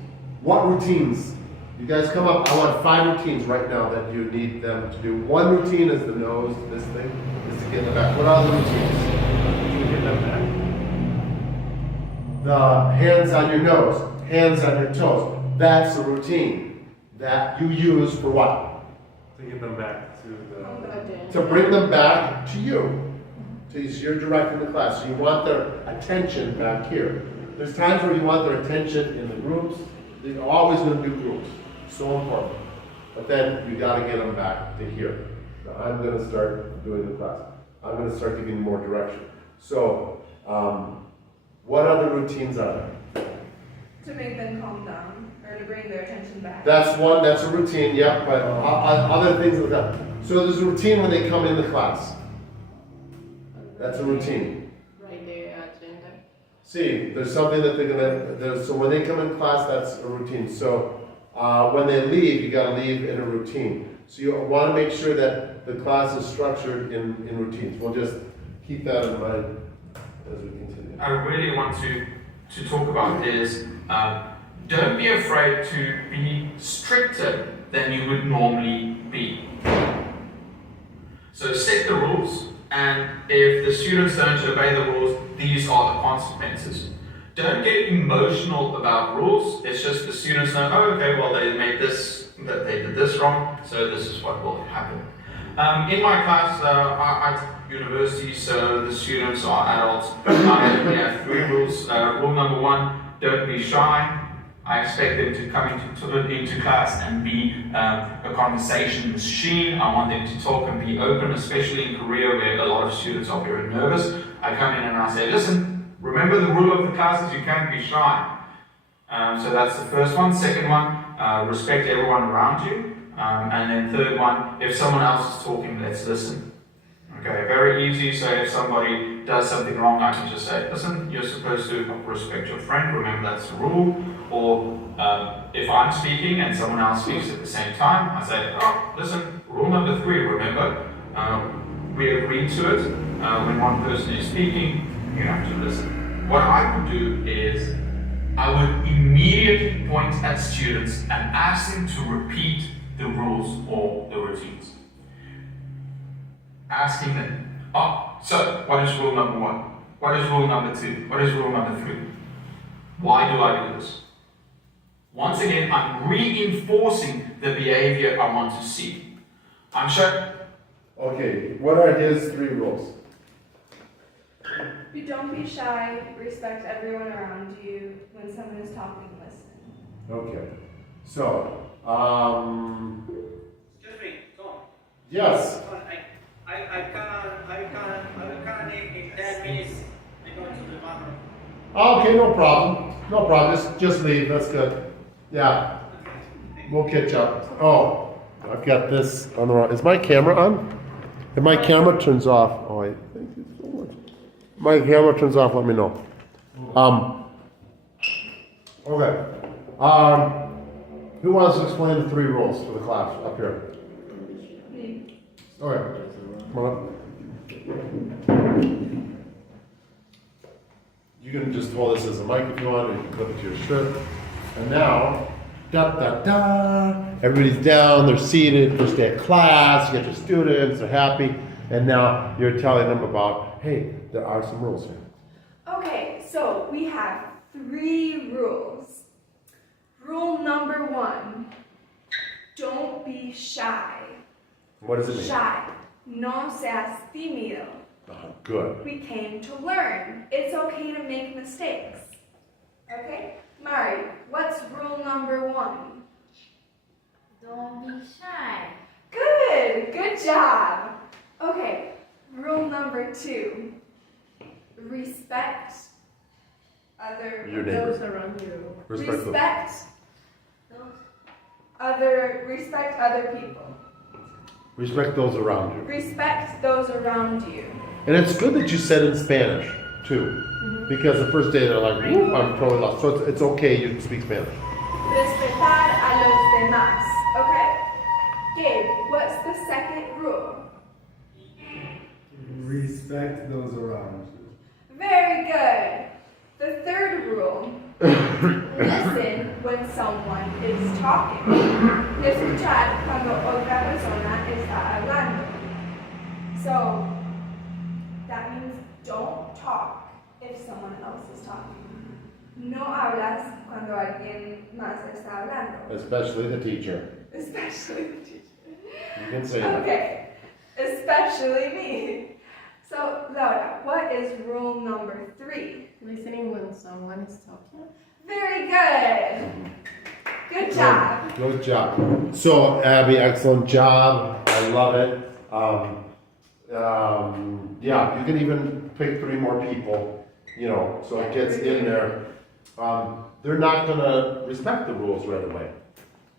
What routines? You guys come up, I want 5 routines right now that you need them to do. One routine is the nose, this thing, is to get in the back. What are the routines? To get them back. The hands on your nose, hands on your toes. That's a routine that you use for what? To get them back to the... To bring them back to you. So you're directing the class. So you want their attention back here. There's times where you want their attention in the groups. They're always going to do groups. So important. But then you got to get them back to here. Now I'm going to start doing the class. I'm going to start giving you more direction. So, what other routines are there? To make them calm down or to bring their attention back. That's one, that's a routine, yeah, but other things like that. So there's a routine when they come into class. That's a routine. Write their agenda. See, there's something that so when they come in class, that's a routine. So when they leave, you gotta leave in a routine. So you wanna make sure that the class is structured in routines. We'll just keep that in mind as we continue. I really want to talk about is don't be afraid to be stricter than you would normally be. So set the rules, and if the students don't obey the rules, these are the consequences. Don't get emotional about rules. It's just the students know, oh, okay, well, they made this, that they did this wrong, so this is what will happen. In my class, at university, so the students are adults. We have 3 rules. Rule number 1, don't be shy. I expect them to come into class and be a conversation machine. I want them to talk and be open, especially in Korea where a lot of students are very nervous. I come in and I say, listen, remember the rule of the class is you can't be shy. So that's the first one. Second one, respect everyone around you. And then third one, if someone else is talking, let's listen. Okay, very easy. So if somebody does something wrong, I can just say, listen, you're supposed to respect your friend. Remember that's the rule. Or if I'm speaking and someone else speaks at the same time, I say, oh, listen, rule number 3, remember, we agreed to it. When one person is speaking, you have to listen. What I would do is, I would immediately point at students and ask them to repeat the rules or the routines. Asking them, oh, so what is rule number 1? What is rule number 2? What is rule number 3? Why do I do this? Once again, I'm reinforcing the behavior I want to see. I'm sure. Okay, what are his 3 rules? You don't be shy, respect everyone around you. When someone is talking, listen. Okay, so, Excuse me, Tom. yes. I can in 10 minutes. I go to the bathroom. Okay, no problem. No problem. Just leave. That's good. Yeah. We'll catch up. Oh, I've got this on the wrong. Is my camera on? If my camera turns off, oh, I thank you so much. My camera turns off. Let me know. Okay. Who wants to explain the 3 rules for the class up here? Me. Okay. Come on up. You can just hold this as a mic if you want, or you can clip it to your shirt. And now, everybody's down, they're seated, first day of class, you got your students, they're happy, and now you're telling them about, hey, there are some rules here. Okay, so we have 3 rules. Rule number 1, don't be shy. What does it mean? Shy. No seas tímido. Oh, good. We came to learn. It's okay to make mistakes. Okay? Mari, what's rule number 1? Don't be shy. Good job. Okay, rule number 2. Respect Your neighbor. Those around you. Respect them. Respect other people. Respect those around you. Respect those around you. And it's good that you said in Spanish, too. Because the first day they're like, "Ooh, I'm totally lost." So it's okay you can speak Spanish. Respetar a los demás. Okay. Gabe, what's the second rule? Respect those around you. Very good. The third rule. Listen when someone is talking. Escuchar cuando otra persona está hablando. So, that means don't talk if someone else is talking. No hablas cuando alguien más está hablando. Especially the teacher. Especially the teacher. You can say that. Okay. Especially me. So, Laura, what is rule number 3? Listening when someone is talking. Very good. Good job. Good job. So, Abby, excellent job. I love it. Yeah, you can even pick 3 more people, so it gets in there. They're not going to respect the rules right away.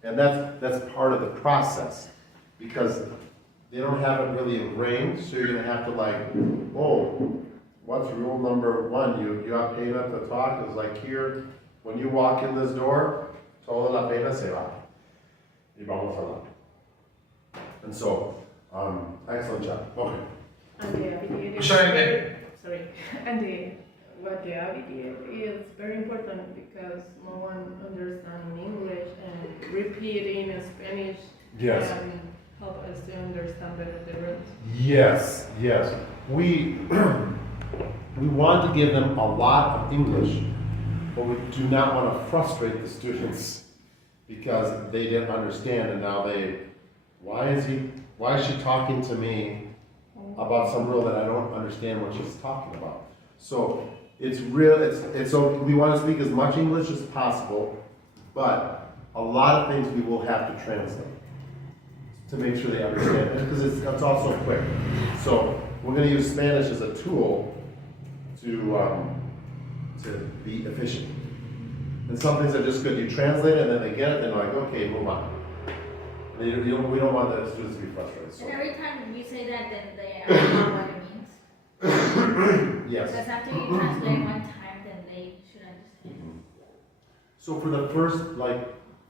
And that's part of the process because they don't have it really ingrained, so you're going to have to what's rule number 1? You have pena to talk. It's like here, when you walk in this door, toda la pena se va. Y vamos a hablar. And so, excellent job. Okay. And the Abby did Showing it. Sorry. And what the Abby did is very important because no one understands English and repeating in Spanish can help us to understand better the rules. Yes. We want to give them a lot of English, but we do not want to frustrate the students because they didn't understand and now why is she talking to me about some rule that I don't understand what she's talking about. So we want to speak as much English as possible, but a lot of things we will have to translate to make sure they understand it because it's also quick. So we're going to use Spanish as a tool to be efficient. And some things are just good. You translate it and then they get it, and they're like, okay, move on. We don't want the students to be frustrated. So. And every time you say that, then they know what it means. Yes. Because after you translate one time, then they should understand. So for the first 4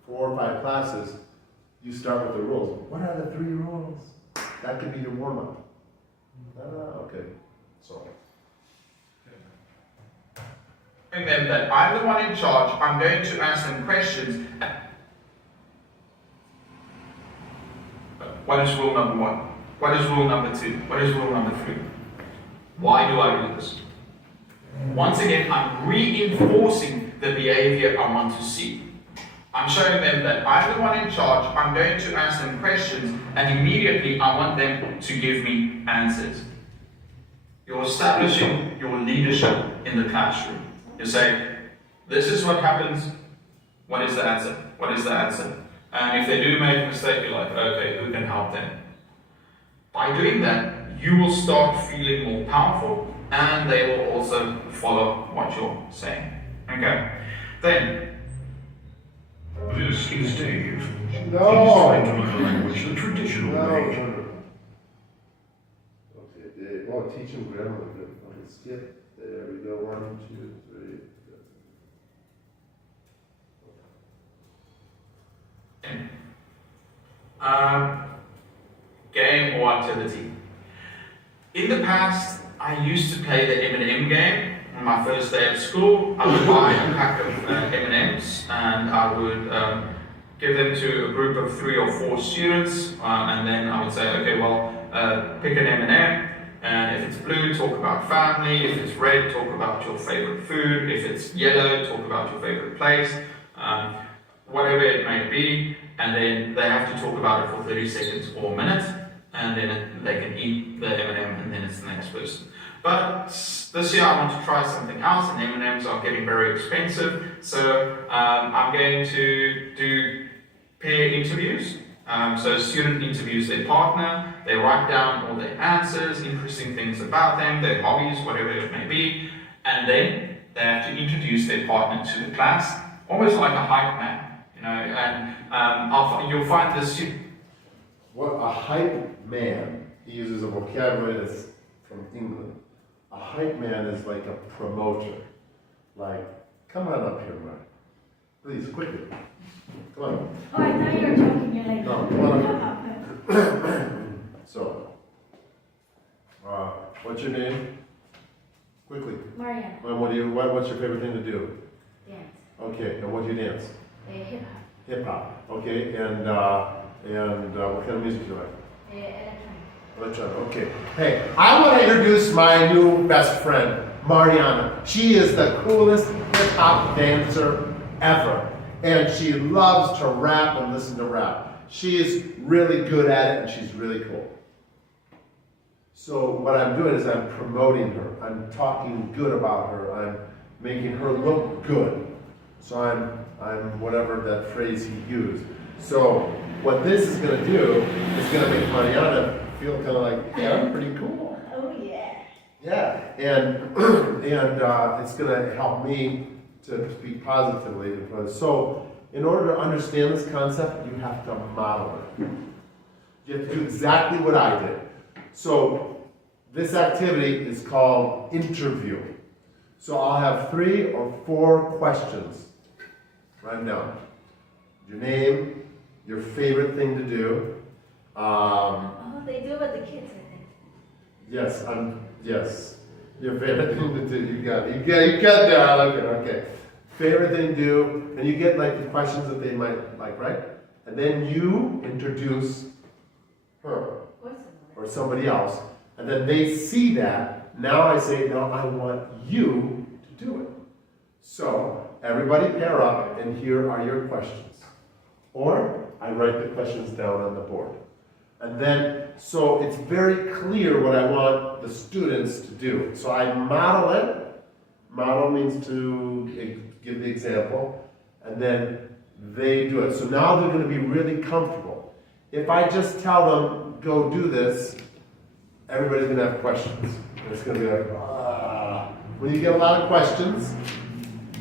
or 5 classes, you start with the rules. What are the 3 rules? That could be your warm-up. Okay. So. Them that I'm the one in charge, I'm going to ask them questions. What is rule number 1? What is rule number 2? What is rule number 3? Why do I do this? Once again, I'm reinforcing the behavior I want to see. I'm showing them that I'm the one in charge, I'm going to ask them questions, and immediately I want them to give me answers. You're establishing your leadership in the classroom. You say, this is what happens, what is the answer? What is the answer? And if they do make a mistake, you're like, okay, who can help them? By doing that, you will start feeling more powerful and they will also follow what you're saying. Okay? Then, this is Dave. No. He's trying to learn the language the traditional way. Okay, Dave. Oh, teach him grammar. Okay, skip. There we go. 1, 2, 3. Game or activity. In the past, I used to play the M&M game. On my first day of school, I would buy a pack of M&Ms and I would give them to a group of 3 or 4 students, and then I would say, okay, well, pick an M&M, and if it's blue, talk about family. If it's red, talk about your favorite food. If it's yellow, talk about your favorite place. Whatever it may be, and then they have to talk about it for 30 seconds or a minute, and then they can eat the M&M, and then it's the next person. But this year I want to try something else, and M&Ms are getting very expensive, so I'm going to do peer interviews. So a student interviews their partner, they write down all their answers, interesting things about them, their hobbies, whatever it may be, and then they have to introduce their partner to the class, almost like a hype man. And you'll find this. What a hype man, he uses a vocabulary that's from England. A hype man is like a promoter. Like, come on up here, Mark. Please, quickly. Come on. Oh, I thought you were joking. You're like, No, come on up. So, what's your name? Quickly. Mariana, And what's your favorite thing to do? dance. Okay, and what do you dance? Hip hop. Hip hop. Okay, and what kind of music do you like? Electronic. Okay. Hey, I want to introduce my new best friend, Mariana. She is the coolest hip hop dancer ever. And she loves to rap and listen to rap. She is really good at it and she's really cool. So what I'm doing is I'm promoting her. I'm talking good about her. I'm making her look good. So I'm whatever that phrase he used. So what this is going to do is going to make Mariana feel kind of like, yeah, I'm pretty cool. Oh yeah. Yeah, and it's going to help me to speak positively. So in order to understand this concept, you have to model it. You have to do exactly what I did. So this activity is called interview. So I'll have 3 or 4 questions. Write them down. Your name, your favorite thing to do. Oh, they do with the kids, I think. Yes, yes. Your favorite thing to do. You got that. I like it. Okay. Favorite thing to do, and you get like the questions that they might like, right? And then you introduce her or somebody else, and then they see that. Now I say, now I want you to do it. So everybody pair up, and here are your questions. Or I write the questions down on the board. And then, so it's very clear what I want the students to do. So I model it. Model means to give the example. And then they do it. So now they're going to be really comfortable. If I just tell them, go do this, everybody's going to have questions. And it's going to be like, ah. When you get a lot of questions,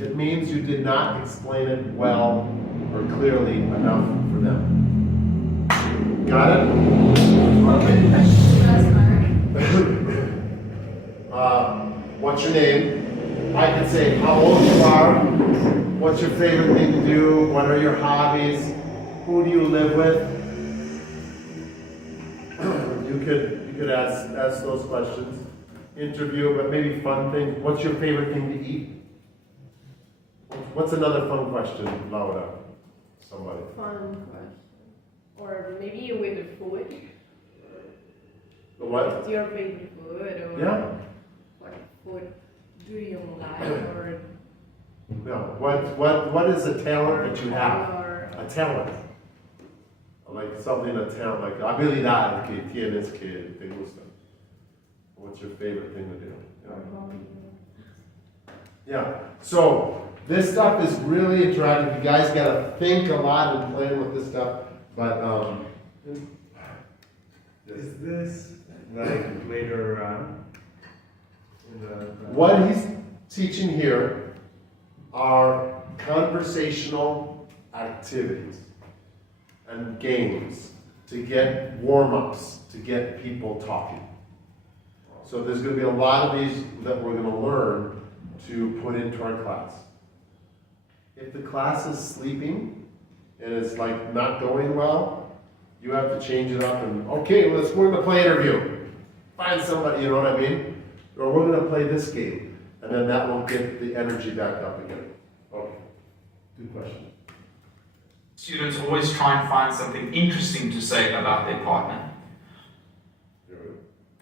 it means you did not explain it well or clearly enough for them. Got it? What's your name? I can say how old you are, what's your favorite thing to do, what are your hobbies, who do you live with? You could ask those questions. Interview, but maybe fun things. What's your favorite thing to eat? What's another fun question, Laura? Somebody. Fun question. Or maybe with the food. The what? What's your favorite food? Or Yeah. what food do you like? Or No. What is a talent that you have? Or A talent. Like something, a talent, like habilidad que tienes que te gusta. What's your favorite thing to do? Yeah. So this stuff is really interactive. You guys gotta think a lot and plan with this stuff. But Is this like later on? What he's teaching here are conversational activities and games to get warm-ups, to get people talking. So there's going to be a lot of these that we're going to learn to put into our class. If the class is sleeping and it's like not going well, you have to change it up and, okay, we're going to play interview. Find somebody, you know what I mean? Or we're going to play this game. And then that will get the energy back up again. Okay. Good question. Students always try and find something interesting to say about their partner.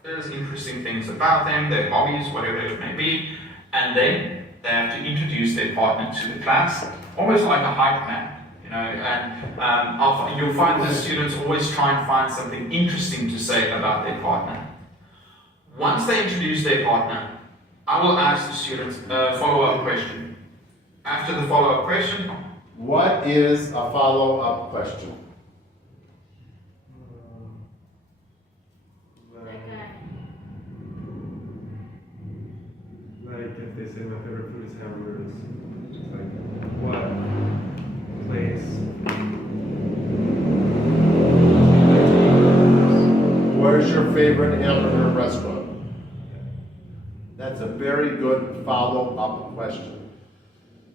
There's interesting things about them, their hobbies, whatever it may be, and then they have to introduce their partner to the class, almost like a hype man, you know. And you'll find that students always try and find something interesting to say about their partner. Once they introduce their partner, I will ask the students a follow-up question. After the follow-up question, what is a follow-up question? Like if they say my favorite food is hamburgers, it's like what place? Where's your favorite hamburger restaurant? That's a very good follow-up question.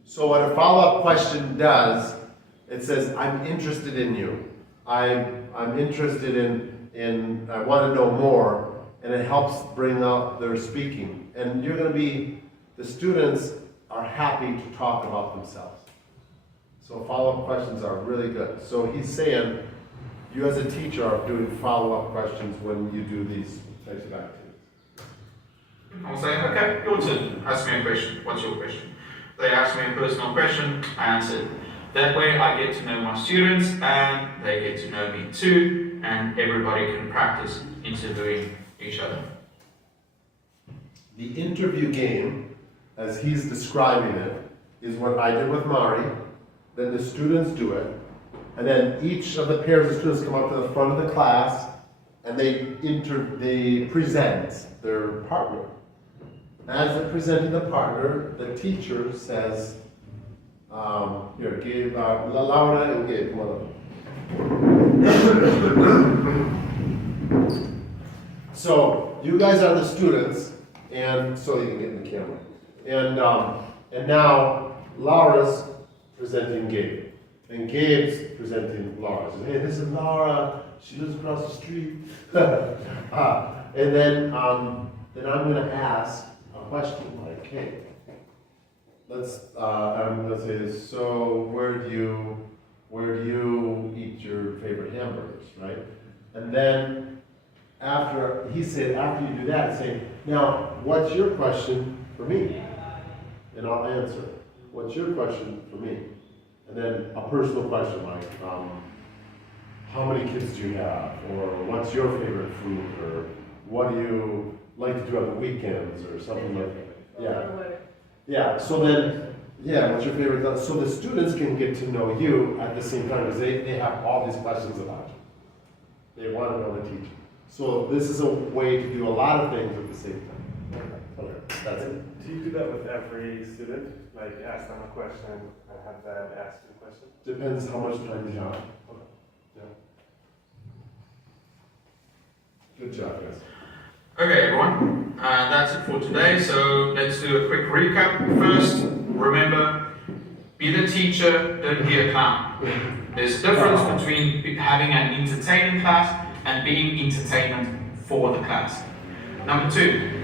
So what a follow-up question does, it says, I'm interested in you. I'm interested in I want to know more, and it helps bring out their speaking. And you're going to be, the students are happy to talk about themselves. So follow-up questions are really good. So he's saying, you as a teacher are doing follow-up questions when you do these types of activities. I'll say, okay, your turn. Ask me a question. What's your question? They ask me a personal question, I answer it. That way I get to know my students and they get to know me too, and everybody can practice interviewing each other. The interview game, as he's describing it, is what I did with Mari. Then the students do it, and then each of the pairs of students come up to the front of the class, and they present their partner. As they're presenting the partner, the teacher says, here, Gabe, Laura and Gabe, come on up. So, you guys are the students, and so you can get in the camera. And now, Laura's presenting Gabe. And Gabe's presenting Laura. So, hey, this is Laura. She lives across the street. And then I'm going to ask a question like, hey, I'm going to say this. So, where do you eat your favorite hamburgers, right? And then after you do that, say, now, what's your question for me? And I'll answer. What's your question for me? And then a personal question like, how many kids do you have? Or what's your favorite food? Or what do you like to do on the weekends? Or something like that. Yeah. Yeah, so then, what's your favorite? So the students can get to know you at the same time because they have all these questions about you. They want to know the teacher. So this is a way to do a lot of things at the same time. Okay, that's it. Do you do that with every student? Like ask them a question and have them ask you a question? Depends how much time you have. Okay. Yeah. Good job, guys. Okay, everyone, that's it for today. So let's do a quick recap. First, remember, be the teacher, don't be a clown. There's a difference between having an entertaining class and being entertainment for the class. Number 2,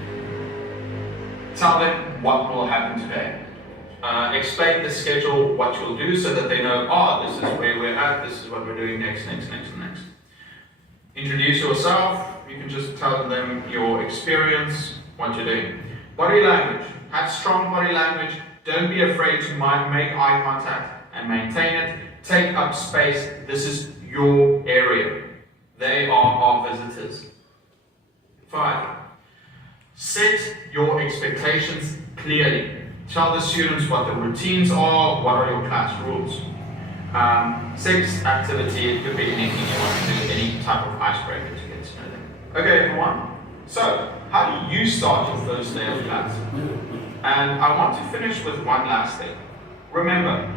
tell them what will happen today. Explain the schedule, what you'll do, so that they know, this is where we're at, this is what we're doing next. Introduce yourself. You can just tell them your experience, what you're doing. Body language. Have strong body language. Don't be afraid to make eye contact and maintain it. Take up space. This is your area. They are our visitors. 5. Set your expectations clearly. Tell the students what the routines are, what are your class rules. 6, activity. It could be anything you want to do, any type of icebreaker to get to know them. Okay, everyone. So, how do you start your first day of class? And I want to finish with one last thing. Remember,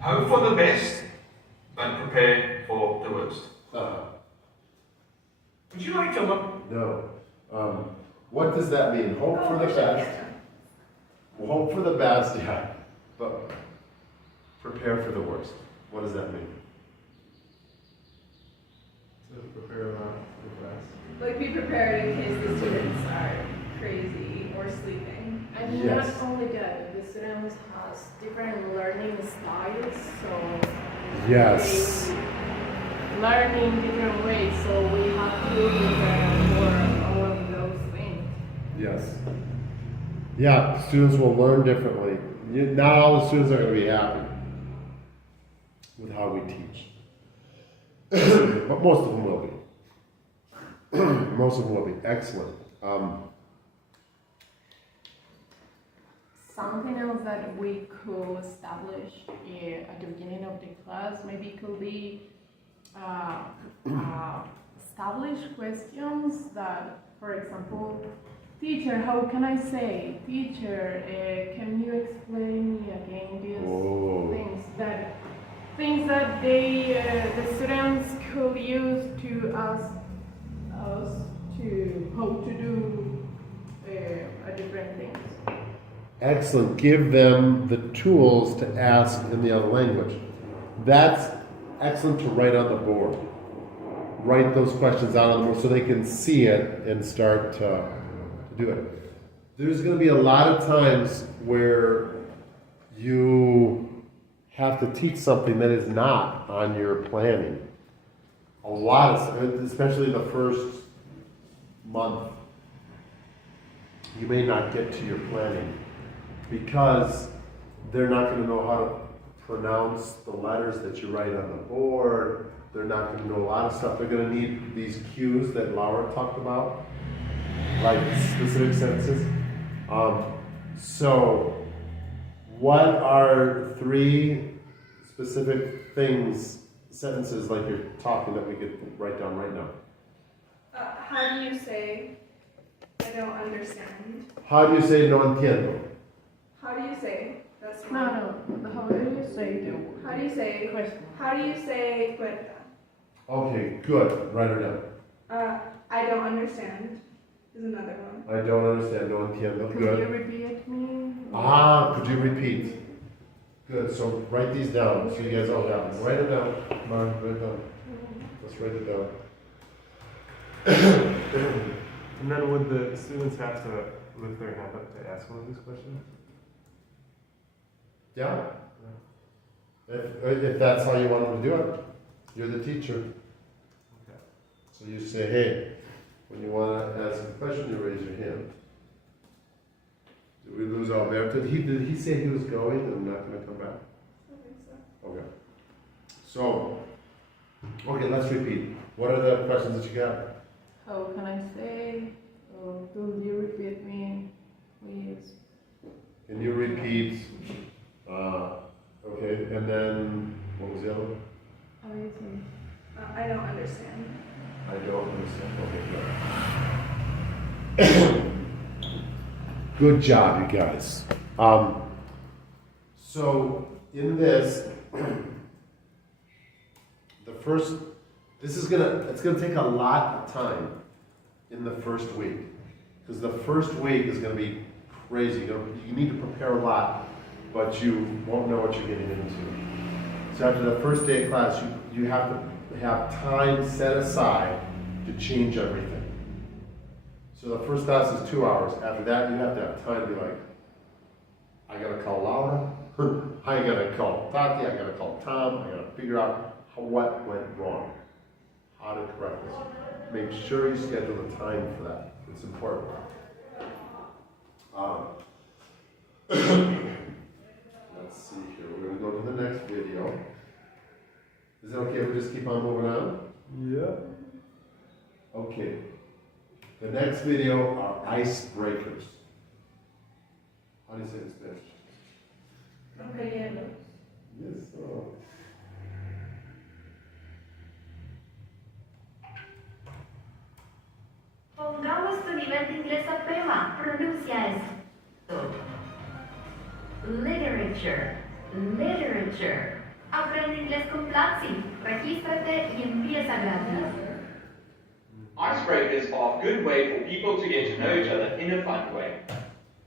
hope for the best, but prepare for the worst. Would you like to look? No. What does that mean? Hope for the best. Hope for the best, yeah. But prepare for the worst. What does that mean? To prepare for the class. Like be prepared in case the students are crazy or sleeping. And Yes. not only that, the students has different learning styles, so Yes. they learn in different ways, so we have to prepare for all of those things. Yes. Yeah, students will learn differently. Not all the students are going to be happy with how we teach. But most of them will be. Most of them will be. Excellent. Something else that we could establish at the beginning of the class maybe could be establish questions that, for example, teacher, how can I say? Teacher, can you explain me again these things that they, the students could use to ask us to how to do different things. Excellent. Give them the tools to ask in the other language. That's excellent to write on the board. Write those questions out on the board so they can see it and start to do it. There's going to be a lot of times where you have to teach something that is not on your planning. A lot of, especially the first month, you may not get to your planning because they're not going to know how to pronounce the letters that you write on the board. They're not going to know a lot of stuff. They're going to need these cues that Laura talked about, like specific sentences. So, what are 3 specific things, sentences like you're talking that we could write down right now? How do you say, I don't understand? How do you say no entiendo? How do you say, that's No, one. no. How do you say the word? How do you say, Question. how do you say puerta? Okay, good. Write her down. I don't understand is another one. I don't understand. No entiendo. Could you Good. repeat me? Could you repeat? Good. So write these down so you guys all have them. Write it down. Come on, write it down. Let's write it down. And then would the students have to lift their hand up to ask one of these questions? Yeah. If that's how you want them to do it, you're the teacher. Okay. So you say, hey, when you want to ask a question, you raise your hand. Did we lose Alberto? Did he say he was going and not going to come back? I think so. Okay. So, okay, let's repeat. What are the questions that you got? How can I say? Could you repeat me, please? Can you repeat? Okay, and then what was the other one? How do you say? I don't understand. I don't understand. Okay, good. Good job, you guys. So in this, it's gonna take a lot of time in the first week, because the first week is gonna be crazy. You need to prepare a lot, but you won't know what you're getting into. So after the first day of class, you have to have time set aside to change everything. So the first class is 2 hours. After that, you have to have time to be like, I gotta call Laura, I gotta call Tati, I gotta call Tom, I gotta figure out what went wrong, how to correct this. Make sure you schedule the time for that. It's important. Let's see here. We're going to go to the next video. Is it okay if we just keep on moving on? Yeah. Okay. The next video are icebreakers. How do you say it in Spanish? Rompehielos. Yes. Oh. Pongamos tu nivel de inglés a prueba. Pronuncia esto. Literature. Literature. Aprende inglés con Platzi. Regístrate y empieza gratis. Icebreakers are a good way for people to get to know each other in a fun way.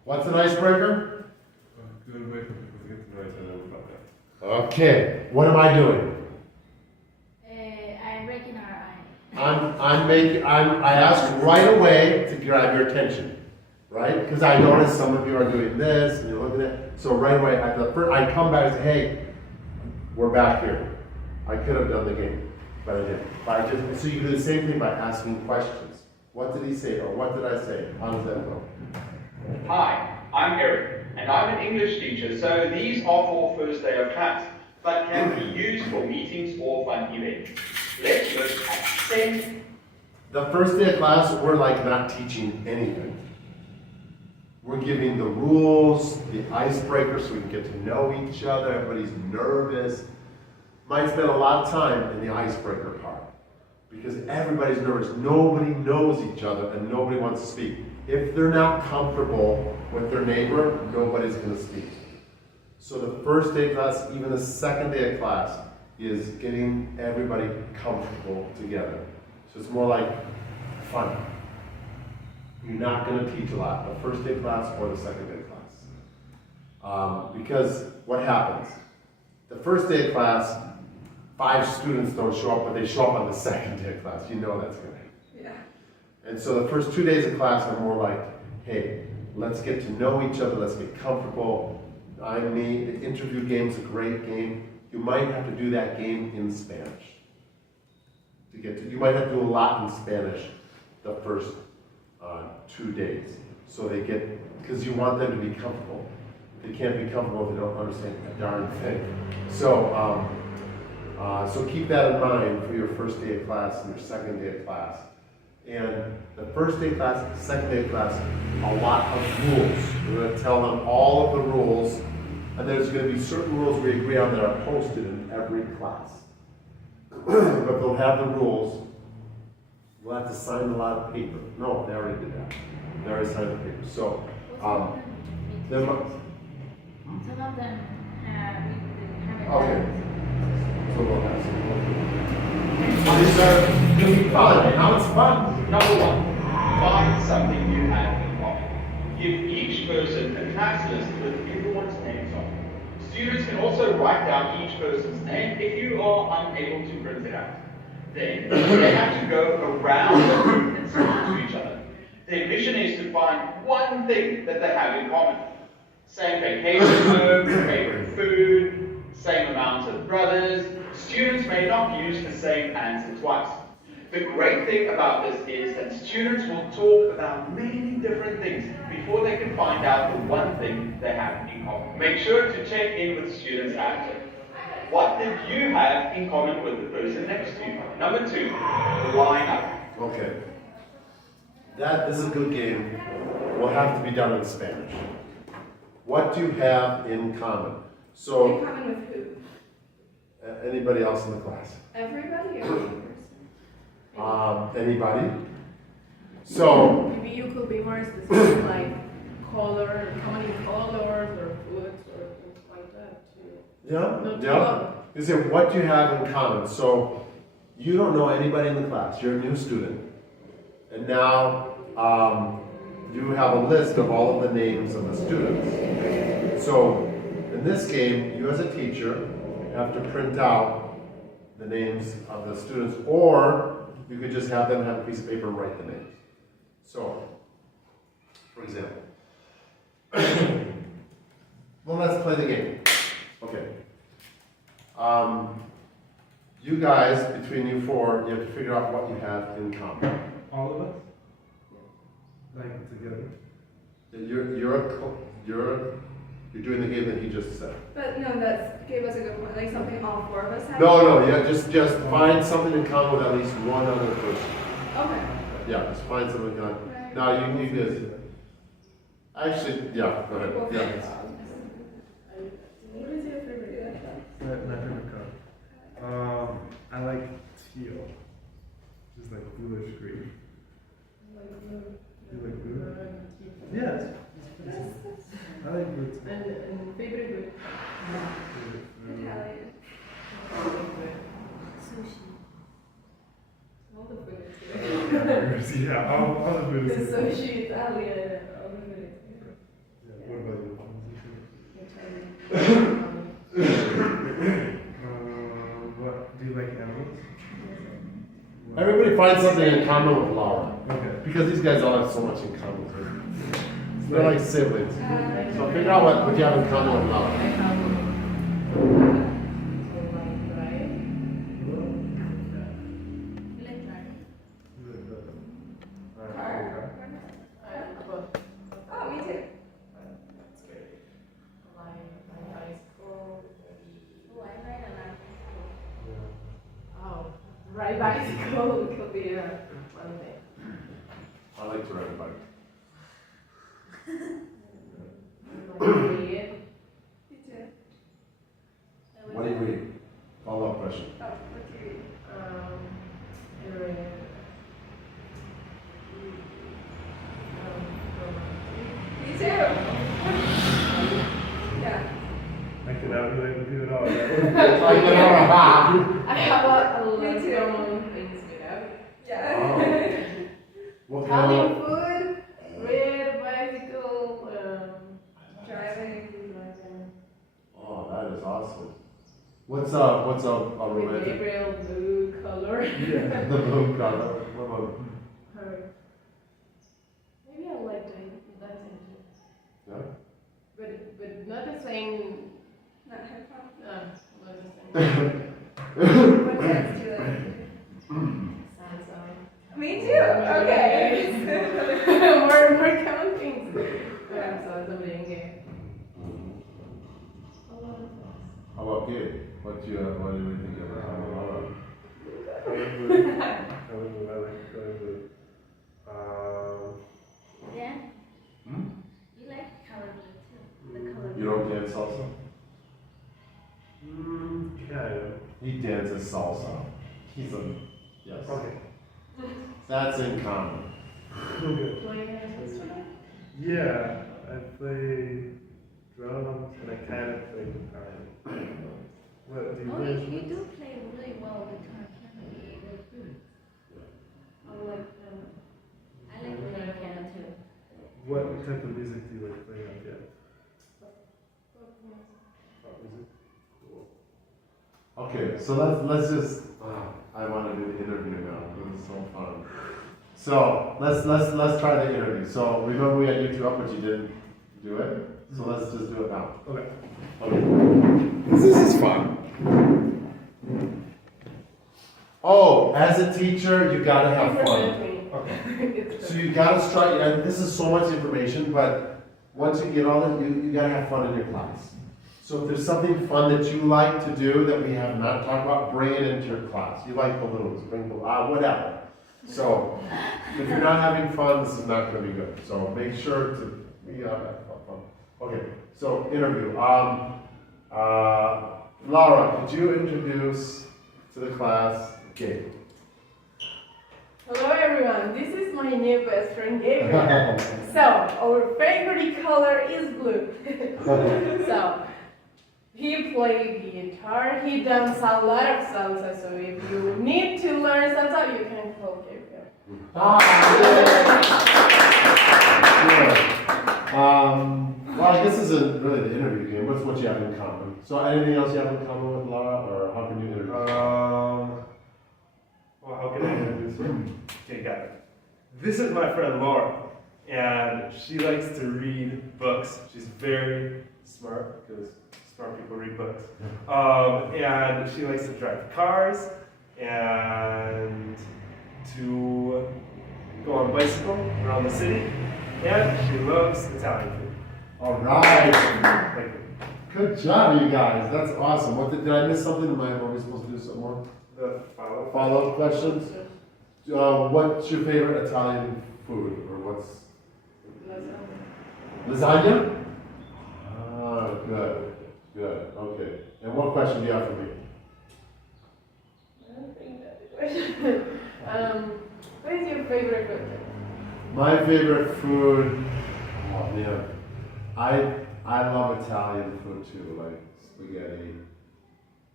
What's an icebreaker? A good way for people to get to know each other about that. Okay. What am I doing? I'm breaking our eye. I ask right away to grab your attention, right? Because I notice some of you are doing this and you're looking at it. So right away, I come back and say, hey, we're back here. I could have done the game, but I didn't. So you do the same thing by asking questions. What did he say, or what did I say? How does that go? Hi, I'm Eric, and I'm an English teacher, so these are for first day of class, but can be used for meetings or fun events. Let's look at 10. The first day of class, we're like not teaching anything. We're giving the rules, the icebreaker, so we can get to know each other. Everybody's nervous. Might spend a lot of time in the icebreaker part because everybody's nervous. Nobody knows each other and nobody wants to speak. If they're not comfortable with their neighbor, nobody's going to speak. So the first day of class, even the second day of class, is getting everybody comfortable together. So it's more like fun. You're not going to teach a lot, the first day class or the second day class. Because what happens? The first day of class, 5 students don't show up, but they show up on the second day of class. You know that's going to happen. Yeah. And so the first 2 days of class are more like, hey, let's get to know each other, let's get comfortable. The interview game's a great game. You might have to do that game in Spanish. You might have to do a lot in Spanish the first 2 days. So because you want them to be comfortable. They can't be comfortable if they don't understand a darn thing. So So keep that in mind for your first day of class and your second day of class. And the first day of class, second day of class, a lot of rules. We're going to tell them all of the rules, and there's going to be certain rules we agree on that are posted in every class. But they'll have the rules. We'll have to sign a lot of paper. No, they already did that. They already signed the paper. So, then, Some of them have it. okay. So we'll have some. Well, these are going to be fun. Now it's fun. Number one, find something you have in common. Give each person a class list with everyone's names on it. Students can also write down each person's name if you are unable to print it out. Then they have to go around the room and speak to each other. Their mission is to find one thing that they have in common. Same vacation home, favorite food, same amount of brothers. Students may not use the same answer twice. The great thing about this is that students will talk about many different things before they can find out the one thing they have in common. Make sure to check in with students after. What did you have in common with the person next to you? Number two, line up. Okay. This is a good game. Will have to be done in Spanish. What do you have in common? In So, common with who? anybody else in the class? Everybody or one person? Anybody? So, Maybe you could be more specific, like color, how many colors or foods or things like that too. yeah. You say, what do you have in common? So, you don't know anybody in the class. You're a new student. And now, you have a list of all of the names of the students. So, in this game, you as a teacher have to print out the names of the students, or you could just have them have a piece of paper and write the names. So, for example, well, let's play the game. Okay. You guys, between you four, you have to figure out what you have in common. All of us? Like together? You're doing the game that he just said. But no, that gave us a good point. Like something all four of us have. No, yeah, just find something in common with at least one other person. Okay. Yeah, just find something in common. Now you just, actually, yeah, go ahead. Yeah. What is your favorite color? My favorite color. I like teal. Just like bluish green. Like blue. You like blue? Yes. Yes. I like blue too. And favorite food? Italian. Sushi. All the food is good. Yeah, all the food The is good. sushi, Italian, all the food is good. Yeah, what about you? What do you like animals? Everybody find something in common with Laura. Okay. Because these guys all have so much in common with her. They're like siblings. So figure out what you have in common with I Laura. have Car. Oh, me too. Ride bicycle could be one thing. I like to ride a bike. Read. Me too. What do you read? Follow-up question. Oh, what do you read? Me too. Yeah. I cannot relate with you at all. I have a lot Me of too. common things with that. Yeah. What kind Italian of, food, red bicycle, Driving. oh, that is awesome. What's a with romantic? Gabriel blue color. Yeah, the blue color. What about, Maybe I like dancing too. yeah? But not the same. Not hip hop. Not the same. What dance do you like? Salsa. Me too. Okay. more common things. Salsa, merengue. A lot of things. How about you? What do we think of Laura? Colored food. Colored food. I like colored food. Yeah? Hmm? You like color blue too. The color You don't dance salsa? Kind of. He dances salsa. He's a yes. Okay. That's in common. Playing as an instrument? Yeah, I play drums and I kind of play guitar. What do you Oh, play? you do play really well guitar, piano. I like I like playing piano too. What type of music do you like playing on piano? Pop music. Cool. Okay, so let's just. I want to do the interview now. This is so fun. So let's try the interview. So remember we had you two up, but you didn't do it. So let's just do it now. Okay. Okay. This is fun. Oh, as a teacher, you gotta have fun. So you gotta strike, and this is so much information, but once you get all that, you gotta have fun in your class. So if there's something fun that you like to do that we have not talked about, bring it into your class. You like balloons, bring whatever. So if you're not having fun, this is not gonna be good. So make sure to have fun. Okay, so interview. Laura, could you introduce to the class Gabe? Hello everyone, this is my new best friend Gabriel. So, our favorite color is blue. So, he plays guitar, he does a lot of salsa, so if you need to learn salsa, you can call Gabriel. Good. Well, I guess this isn't really the interview game. What's what you have in common? So, anything else you have in common with Laura, or how can you introduce? Well, how can I introduce her? Okay, got it. This is my friend Laura, and she likes to read books. She's very smart, because smart people read books. And she likes to drive cars, and to go on a bicycle around the city, and she loves Italian food. All right. Like, Good job, you guys. That's awesome. What did I miss something? Are we supposed to do some more? the follow-up. Follow-up questions? What's your favorite Italian food, or what's lasagna? Ah, good, good. Okay. And what question do you have for me? I don't think that's a question. What is your favorite food? My favorite food. Oh man, I love Italian food too, like spaghetti,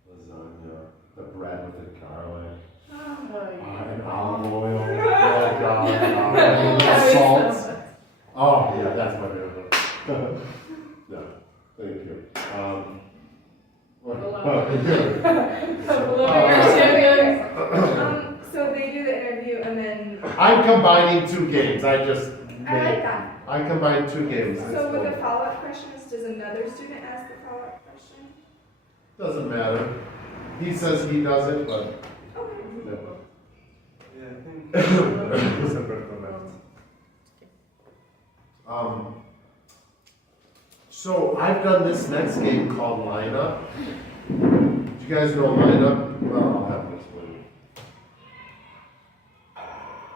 lasagna, the bread with the garlic. And olive oil, oh God, salt. Oh yeah, that's my favorite. No, thank you. So they do the interview and then. I'm combining two games. I like that. I combined two games. So with the follow-up questions, does another student ask the follow-up question? Doesn't matter. He says he does it, but. Okay. No. Yeah, I think separate from that. So I've done this next game called Line Up. Do you guys know Line Up? Well, I'll have to explain it.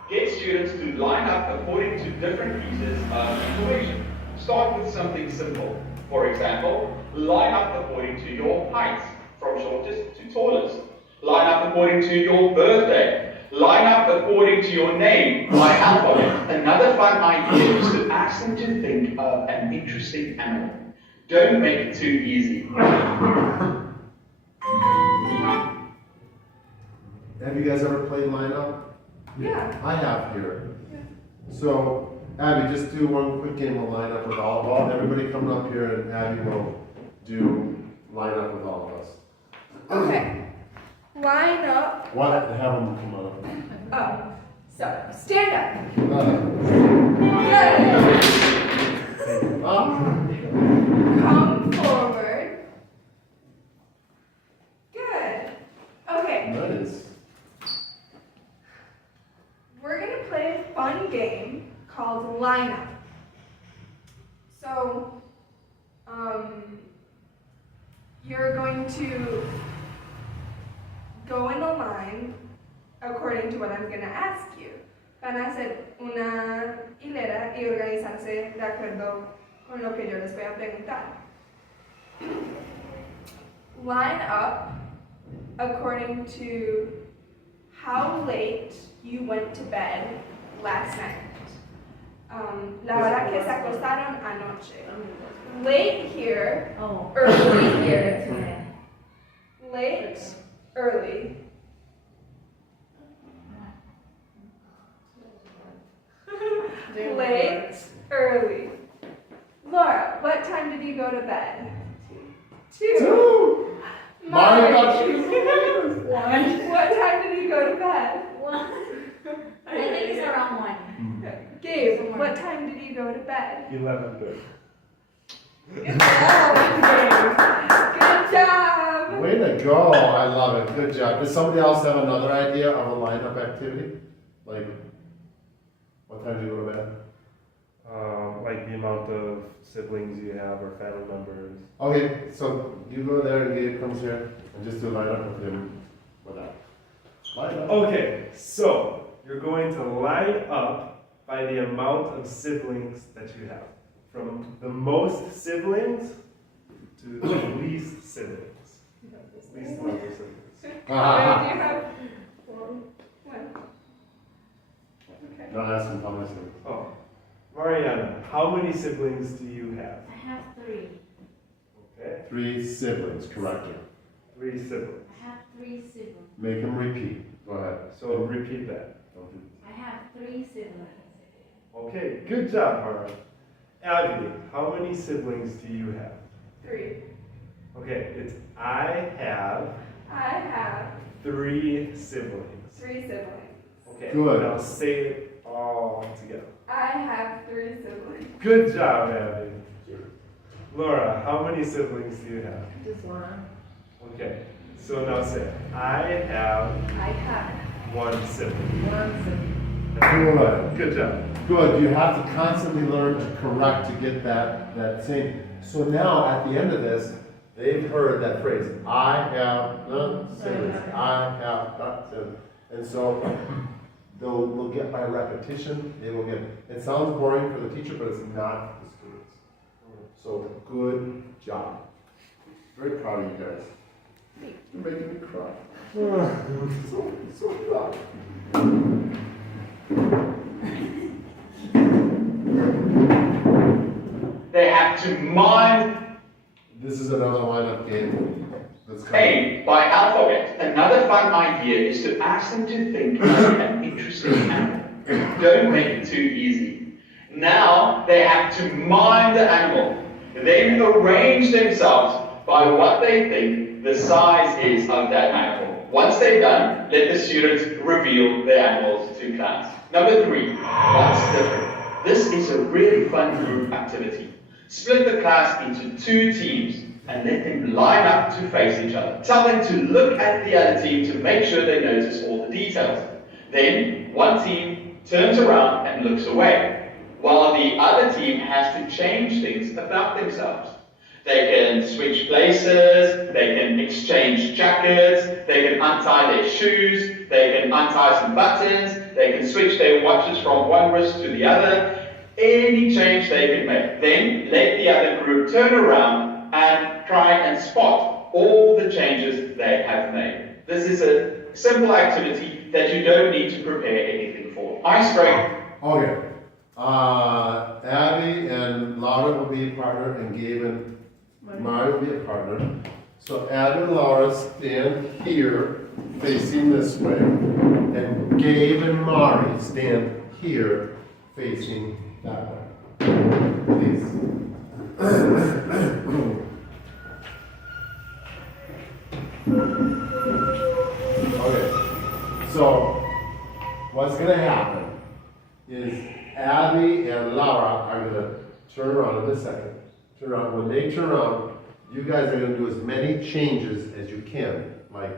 Get students to line up according to different pieces of information. Start with something simple. For example, line up according to your height, from shortest to tallest. Line up according to your birthday. Line up according to your name by alphabet. Another fun idea is to ask them to think of an interesting animal. Don't make it too easy. Have you guys ever played Line Up? Yeah. I have here. So, Abby, just do one quick game of Line Up with all of us. Everybody come up here and Abby will do Line Up with all of us. Okay. Line up. What? Have them come on. Oh. So stand up. Good. Come forward. Good. Okay. Nice. We're gonna play a fun game called Line Up. So, you're going to go in a line according to what I'm going to ask you. Van a hacer una hilera y organizarse de acuerdo con lo que yo les voy a preguntar. Line up according to how late you went to bed last night. La hora que se acostaron anoche. Late here, Oh, early here. here. Late, early. Late, early. Laura, what time did you go to bed? 2. Two. My Mari, gosh, she's hilarious. what time did you go to bed? One. I think it's around 1. Gabe, what time did you go to bed? 11:30. Good job! Way to go, I love it, good job. Does somebody else have another idea of a lineup activity? Like, what time do you go to bed? Like the amount of siblings you have or family members. Okay, so you go there and Gabe comes here and just do a lineup with him with that. Line up. Okay, so you're going to line up by the amount of siblings that you have. From the most siblings to the least siblings. Least number of siblings. Do you have one? Okay. Not asking how many siblings. Oh, Mariana, how many siblings do you have? I have 3. Okay, 3 siblings, correct. 3 siblings. I have 3 siblings. Make him repeat. Go ahead. So repeat that. I have 3 siblings. Okay, good job, Mara. Abby, how many siblings do you have? 3. Okay, it's I have I have 3 siblings. 3 siblings. Okay, Good. now say it all together. I have 3 siblings. Good job, Abby. Laura, how many siblings do you have? Just one. Okay, so now say it. I have I have 1 sibling. 1 sibling. Good. Good job. Good, you have to constantly learn to correct to get that same. So now, at the end of this, they've heard that phrase, I have none siblings, I have not siblings. And so, they'll get by repetition, they will get, it sounds boring for the teacher, but it's not for the students. So, good job. Very proud of you guys. You're making me cry. so proud. They have to mind This is another lineup game that's coming. A by alphabet. Another fun idea is to ask them to think of an interesting animal. Don't make it too easy. Now they have to mime the animal, then arrange themselves by what they think the size is of that animal. Once they're done, let the students reveal their animals to class. Number 3, what's different? This is a really fun group activity. Split the class into 2 teams and let them line up to face each other. Tell them to look at the other team to make sure they notice all the details. Then, one team turns around and looks away, while the other team has to change things about themselves. They can switch places, they can exchange jackets, they can untie their shoes, they can untie some buttons, they can switch their watches from one wrist to the other. Any change they can make. Then let the other group turn around and try and spot all the changes they have made. This is a simple activity that you don't need to prepare anything for. Ice break. Okay. Abby and Laura will be a partner, and Gabe and Mari will be a partner. So Abby and Laura stand here, facing this way, and Gabe and Mari stand here, facing that way. Please. Okay. So what's going to happen is Abby and Laura are going to turn around in a second. Turn around. When they turn around, you guys are going to do as many changes as you can. Like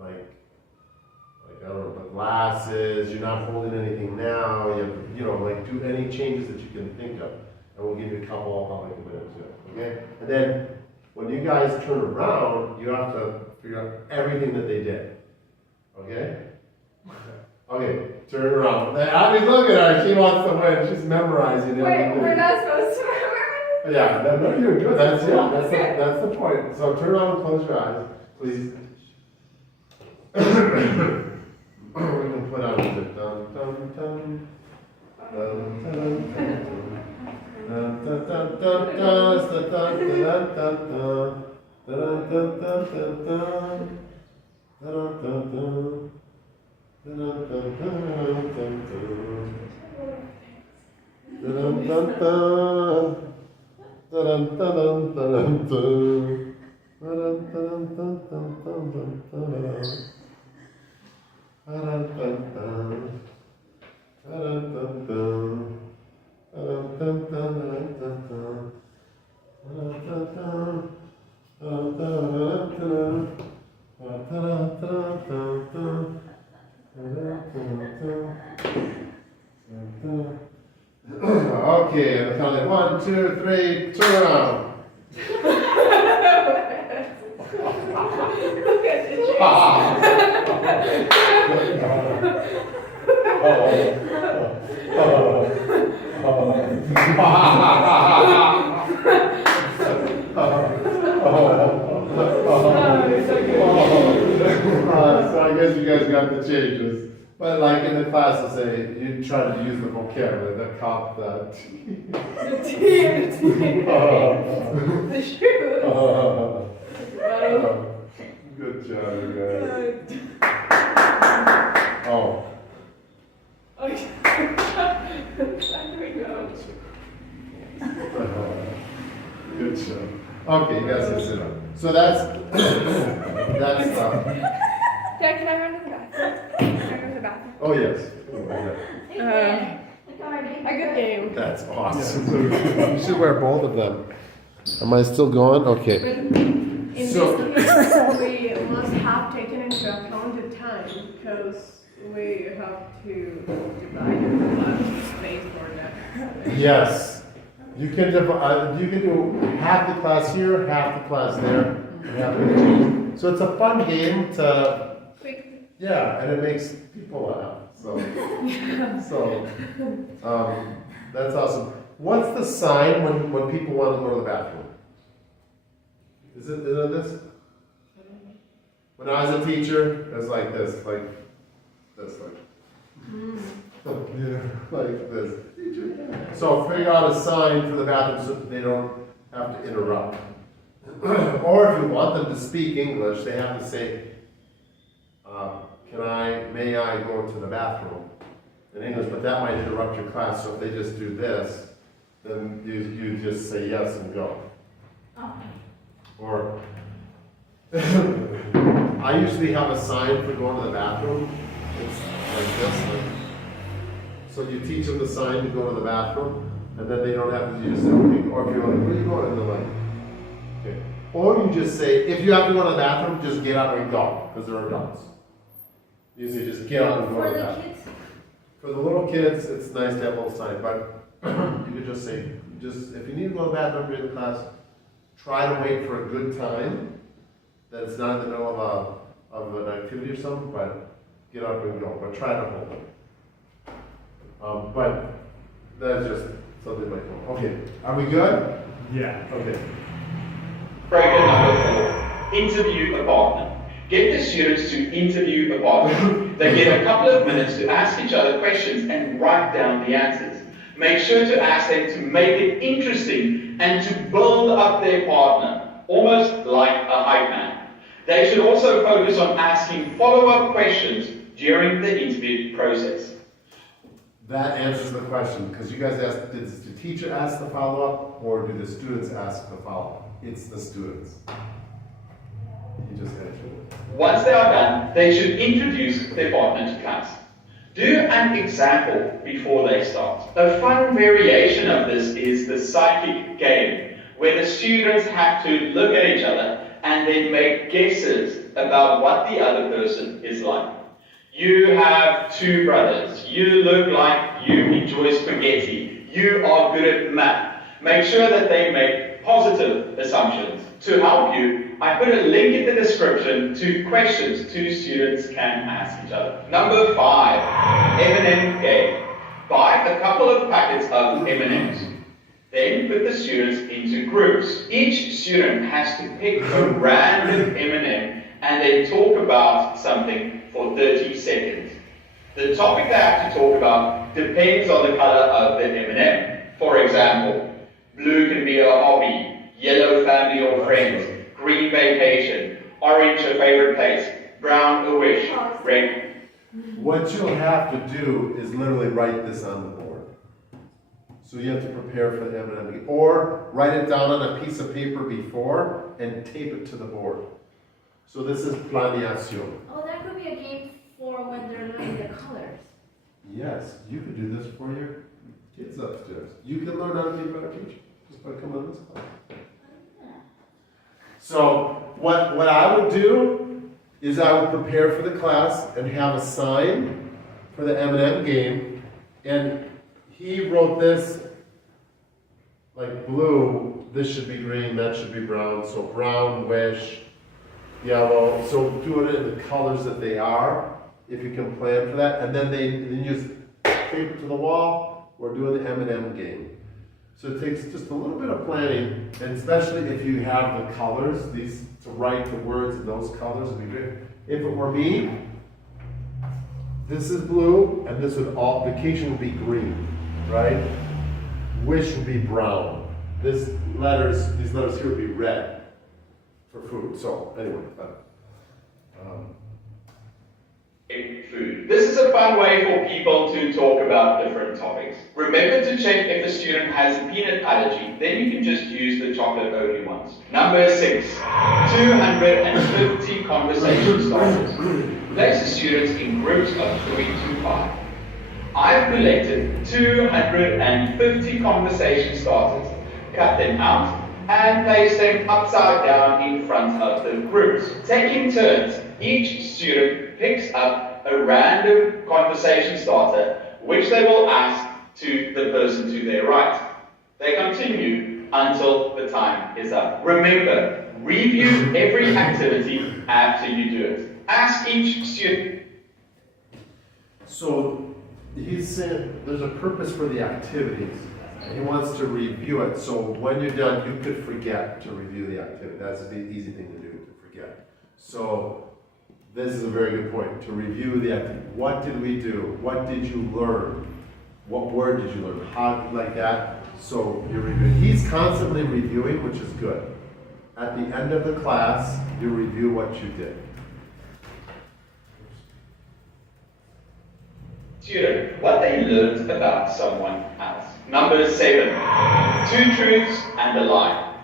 I don't know, the glasses, you're not holding anything now, like do any changes that you can think of. And we'll give you a couple, I'll make a minute too. Okay? And then when you guys turn around, you have to figure out everything that they did. Okay? Okay, turn around. I mean, look at her. She wants to win. She's memorizing Wait, everything. we're not supposed to remember? Yeah, no, you're good. That's the point. So turn around and close your eyes, please. We can put on music. Dun, dun, dun. Dun, dun, dun, dun. Dun, dun, dun, dun, dun, dun, dun, dun, dun. Dun, dun, dun, dun, dun. Dun, dun, dun. Dun, dun, dun, dun, dun. Dun, dun, dun. Dun, dun, dun, dun, dun. Dun, dun, dun, dun, dun, dun, dun, dun. Dun, dun, dun. Dun, dun, dun. Dun, dun, dun, dun, dun, dun. Dun, dun, dun. Dun, dun, dun, dun. Dun, dun, dun, dun, dun. Okay, I'm counting 1, 2, 3, turn around. Look at the change. So I guess you guys got the changes. But like in the class, I'll say you try to use the vocabulary, the cop, the The shoe. Good job, you guys. Oh. Okay. Good job. Okay, you guys can sit up. So that's Dad, can I run to the bathroom? Can I go to the bathroom? oh yes. A good game. That's awesome. You should wear both of them. Am I still going? Okay. In So- this case, we must have taken into account the time because we have to divide the class space for that. Yes. You can do half the class here, half the class there, and half the so it's a fun game to Quick. yeah, and it makes people laugh. So that's awesome. What's the sign when people want to go to the bathroom? Is it this? When I was a teacher, it was like this, like yeah, like this. So figure out a sign for the bathroom so that they don't have to interrupt. Or if you want them to speak English, they have to say, may I go to the bathroom in English, but that might interrupt your class. So if they just do this, then you just say yes and go. Or I usually have a sign for going to the bathroom. It's like this. So you teach them the sign to go to the bathroom, and then they don't have to just say, okay, or if you're like, where are you going? And they're like, okay. Or you just say, if you have to go to the bathroom, just get up and go, because they're adults. Usually just get up and go For to the the bathroom. kids? For the little kids, it's nice to have a little sign, but you could just say, if you need to go to the bathroom during the class, try to wait for a good time, that it's not in the middle of an activity or something, but get up and go, but try to hold it. But that's just something like that. Okay, are we good? Yeah. Okay. Program number 4, interview a partner. Get the students to interview a partner. They get a couple of minutes to ask each other questions and write down the answers. Make sure to ask them to make it interesting and to build up their partner, almost like a hype man. They should also focus on asking follow-up questions during the interview process. That answers the question, because you guys asked, did the teacher ask the follow-up, or do the students ask the follow-up? It's the students. You just answered it. Once they are done, they should introduce their partner to class. Do an example before they start. A fun variation of this is the psychic game, where the students have to look at each other and then make guesses about what the other person is like. You have 2 brothers. You look like you enjoy spaghetti. You are good at math. Make sure that they make positive assumptions to help you I put a link in the description to questions two students can ask each other. Number 5, M&M game. Buy a couple of packets of M&Ms. Then put the students into groups. Each student has to pick a random M&M and then talk about something for 30 seconds. The topic they have to talk about depends on the color of the M&M. For example, blue can be a hobby, yellow family or friends, green vacation, orange a favorite place, brown a wish, red. What you'll have to do is literally write this on the board. So you have to prepare for the M&M, or write it down on a piece of paper before and tape it to the board. So this is planeación. Oh, that could be a game for when they're learning the colors. Yes, you could do this for your kids upstairs. You can learn how to be a better teacher just by coming to this class. So what I would do is I would prepare for the class and have a sign for the M&M game. And he wrote this like blue, this should be green, that should be brown. So brown, wish, yellow. So do it in the colors that they are, if you can plan for that. And then you just tape it to the wall. We're doing the M&M game. So it takes just a little bit of planning, and especially if you have the colors, these to write the words in those colors would be great. If it were me, this is blue, and this would all, vacation would be green, right? Wish would be brown. These letters here would be red for food. So anyway, food. This is a fun way for people to talk about different topics. Remember to check if the student has a peanut allergy, then you can just use the chocolate only ones. Number 6, 250 conversation starters. Place the students in groups of 3 to 5. I've collected 250 conversation starters, cut them out, and place them upside down in front of the groups. Taking turns, each student picks up a random conversation starter, which they will ask to the person to their right. They continue until the time is up. Remember, review every activity after you do it. Ask each student. So he's saying there's a purpose for the activities. He wants to review it. So when you're done, you could forget to review the activity. That's the easy thing to do, to forget. So this is a very good point, to review the activity. What did we do? What did you learn? What word did you learn? How, like that. So you're reviewing. He's constantly reviewing, which is good. At the end of the class, you review what you did. Student, what they learned about someone else. Number 7, 2 truths and a lie.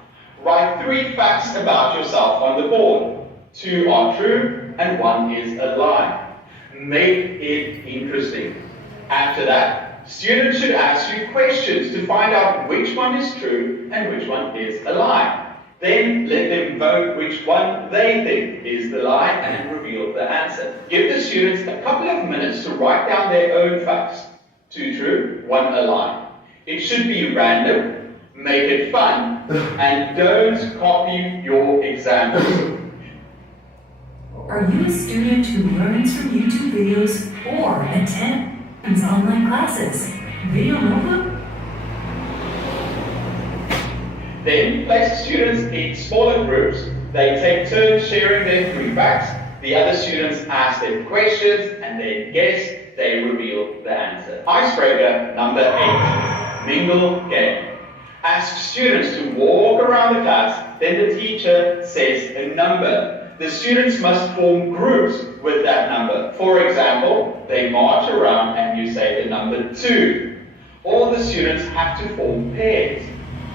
Write 3 facts about yourself on the board. 2 are true and 1 is a lie. Make it interesting. After that, students should ask you questions to find out which one is true and which one is a lie. Then let them vote which one they think is the lie and reveal the answer. Give the students a couple of minutes to write down their own facts. 2 true, 1 a lie. It should be random, make it fun, and don't copy your examples. Are you a student who learns from YouTube videos or attends online classes? Video notebook? Then place the students in smaller groups. They take turns sharing their 3 facts. The other students ask them questions and they guess, they reveal the answer. Icebreaker number 8, mingle game. Ask students to walk around the class, then the teacher says a number. The students must form groups with that number. For example, they march around and you say the number 2. All the students have to form pairs.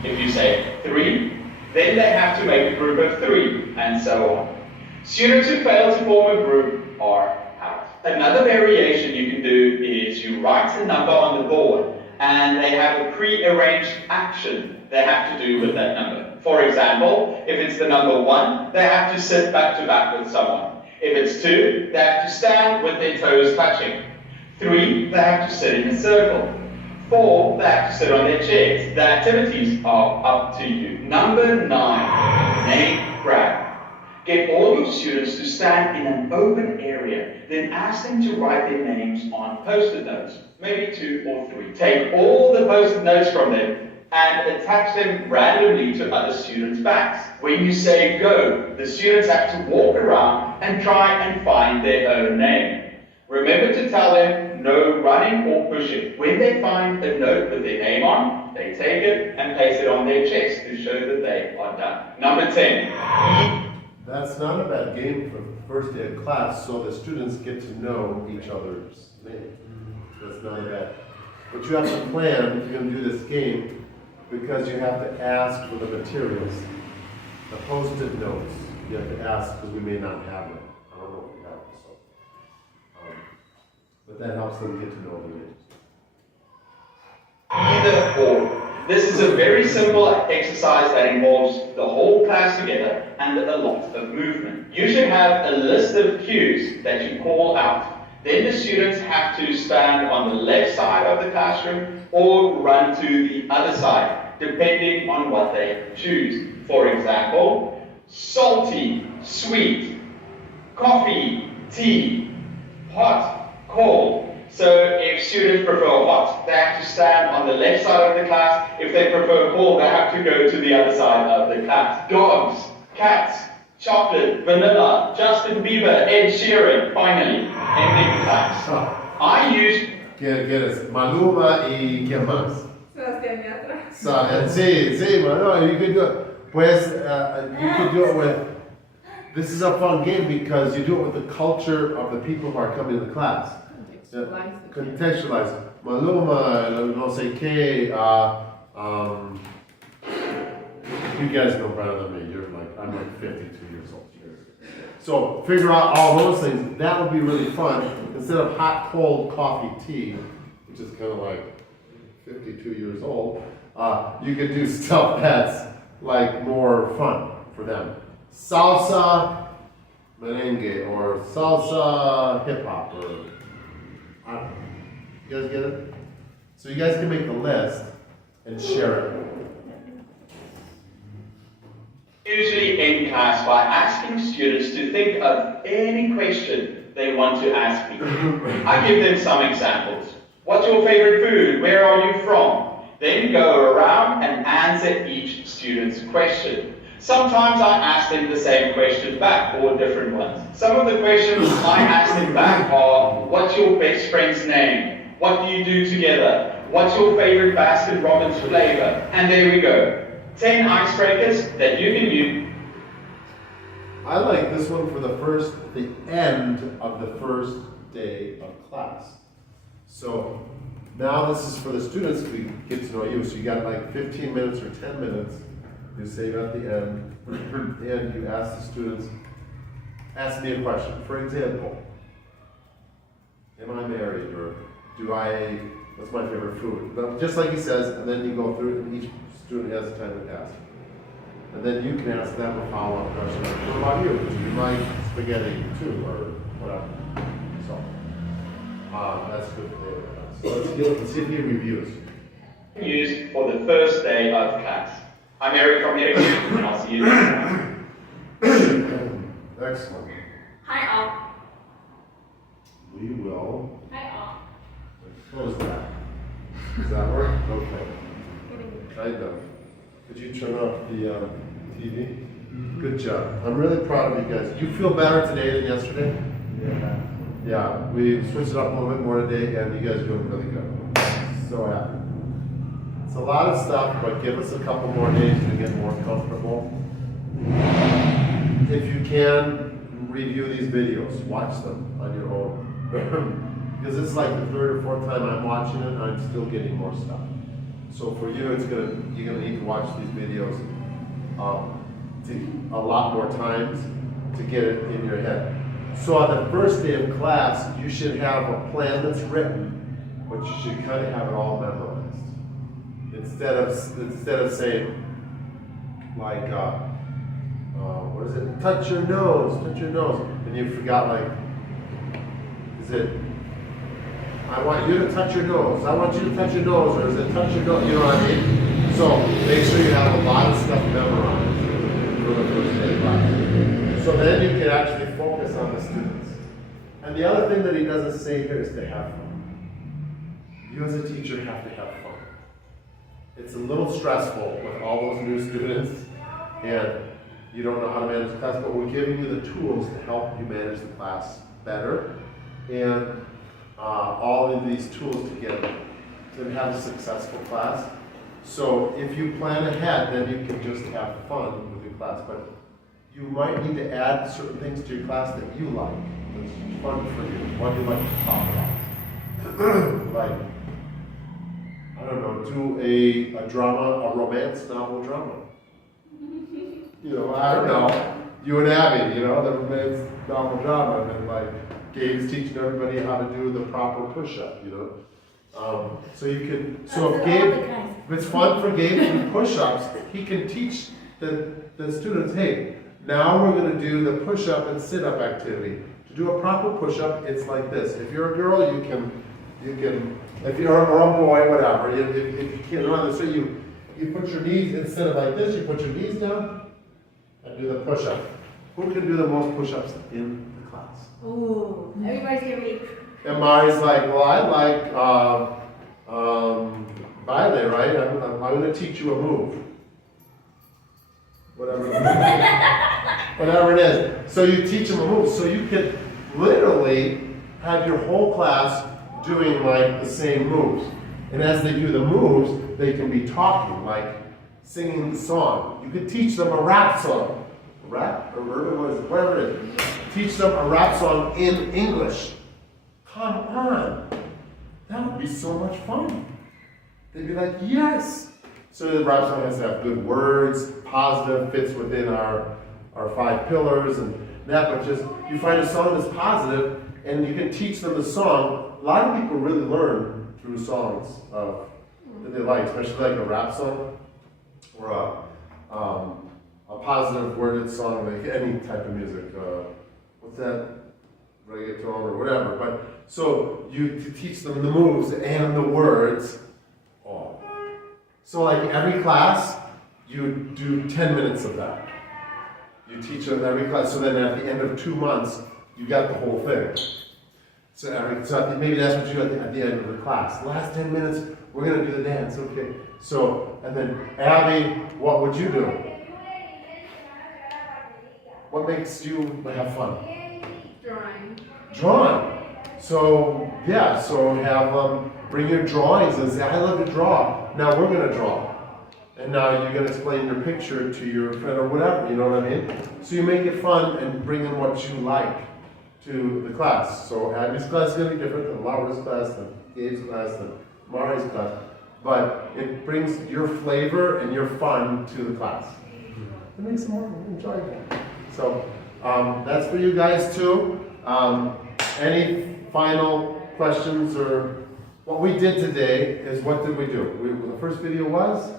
If you say 3, then they have to make a group of 3, and so on. Students who fail to form a group are out. Another variation you can do is you write a number on the board, and they have a pre-arranged action they have to do with that number. For example, if it's the number 1, they have to sit back to back with someone. If it's 2, they have to stand with their toes touching. 3, they have to sit in a circle. 4, they have to sit on their chairs. The activities are up to you. Number 9, name grab. Get all your students to stand in an open area, then ask them to write their names on post-it notes, maybe 2 or 3. Take all the post-it notes from them and attach them randomly to other students' backs. When you say go, the students have to walk around and try and find their own name. Remember to tell them no running or pushing. When they find a note with their name on, they take it and place it on their chest to show that they are done. Number 10. That's not a bad game for the first day of class, so the students get to know each other's names. That's not a bad. But you have to plan if you're going to do this game, because you have to ask for the materials. The post-it notes, you have to ask because we may not have them. I don't know if we have them, so. But that helps them get to know the names. Either or. This is a very simple exercise that involves the whole class together and a lot of movement. You should have a list of cues that you call out. Then the students have to stand on the left side of the classroom or run to the other side, depending on what they choose. For example, salty, sweet, coffee, tea, hot, cold. So if students prefer hot, they have to stand on the left side of the class. If they prefer cold, they have to go to the other side of the class. Dogs, cats, chocolate, vanilla, Justin Bieber, Ed Sheeran, finally, ending class. I use... ¿Quieres? Maluma y ¿quién más? Sebastián Yatra. Sí, no, you could do it. Pues, you could do it with... This is a fun game because you do it with the culture of the people who are coming to the class. Contextualize. Maluma, no sé qué, you guys know better than me. You're like, I'm like 52 years old. So figure out all those things. That would be really fun. Instead of hot, cold, coffee, tea, which is kind of like 52 years old, you could do stuff that's like more fun for them. Salsa, merengue, or salsa, hip hop, or I don't know. You guys get it? So you guys can make the list and share it. Usually end class by asking students to think of any question they want to ask me. I give them some examples. What's your favorite food? Where are you from? Then go around and answer each student's question. Sometimes I ask them the same question back, or different ones. Some of the questions I ask them back are, what's your best friend's name? What do you do together? What's your favorite Baskin Robbins flavor? And there we go. 10 icebreakers that you can use. I like this one for the end of the first day of class. So now this is for the students to get to know you. So you got like 15 minutes or 10 minutes. You save at the end, and you ask the students, ask me a question. For example, am I married, or what's my favorite food? Just like he says, and then you go through it, and each student has time to ask. And then you can ask them a follow-up question, like, what about you? Do you like spaghetti too, or whatever? So, that's good for So let's see if he reviews. Used for the first day of class. I'm Eric from Eric, and I'll see you next time. Excellent. Hi all. We will Hi all. close that. Does that work? Okay. Kind of. Could you turn off the TV? Good job. I'm really proud of you guys. You feel better today than yesterday? Yeah. Yeah, we switched it up a little bit more today, and you guys are doing really good. So happy. It's a lot of stuff, but give us a couple more days to get more comfortable. If you can, review these videos. Watch them on your own. Because it's like the third or fourth time I'm watching it, and I'm still getting more stuff. So for you, you're gonna need to watch these videos a lot more times to get it in your head. So on the first day of class, you should have a plan that's written, but you should kind of have it all memorized. Instead of saying, like, what is it? Touch your nose, and you forgot, like, is it? I want you to touch your nose. I want you to touch your nose, or is it touch your nose? You know what I mean? So make sure you have a lot of stuff memorized for the first day of class. So then you can actually focus on the students. And the other thing that he doesn't say here is to have fun. You as a teacher have to have fun. It's a little stressful with all those new students, and you don't know how to manage the class, but we're giving you the tools to help you manage the class better, and all of these tools together to have a successful class. So if you plan ahead, then you can just have fun with your class, but you might need to add certain things to your class that you like, that's fun for you, what you like to talk about. Like, I don't know, do a drama, a romance novel drama. You know, I don't know, you and Abby, you know, the romance novel drama, and like Gabe's teaching everybody how to do the proper push-up, you know. So you can, so if Gabe, if it's fun for Gabe to do push-ups, he can teach the students, hey, now we're going to do the push-up and sit-up activity. To do a proper push-up, it's like this. If you're a girl, you can, if you're a boy, whatever, if you can't run this, so you put your knees, instead of like this, you put your knees down and do the push-up. Who can do the most push-ups in the class? Ooh, everybody's gonna be. And Mari's like, well, I like ballet, right? I'm going to teach you a move. Whatever it is. So you teach them a move. So you can literally have your whole class doing like the same moves. And as they do the moves, they can be talking, like singing the song. You could teach them a rap song. Rap or whatever it is. Teach them a rap song in English. Come on. That would be so much fun. They'd be like, yes. So the rap song has to have good words, positive, fits within our 5 pillars and that, but just, you find a song that's positive and you can teach them the song. A lot of people really learn through songs that they like, especially like a rap song or a positive worded song, like any type of music. What's that? Reggaeton or whatever. But so you to teach them the moves and the words. Oh. So like every class, you do 10 minutes of that. You teach them every class. So then at the end of 2 months, you got the whole thing. So maybe that's what you do at the end of the class. The last 10 minutes, we're going to do the dance. Okay. So, and then Abby, what would you do? What makes you have fun? Drawing. So, yeah, so have bring your drawings and say, I love to draw. Now we're going to draw. And now you're going to explain your picture to your friend or whatever, you know what I mean? So you make it fun and bring in what you like to the class. So Abby's class is going to be different than Laura's class, than Gabe's class, than Mari's class. But it brings your flavor and your fun to the class. It makes it more enjoyable. So that's for you guys too. Any final questions or what we did today is what did we do? The first video was?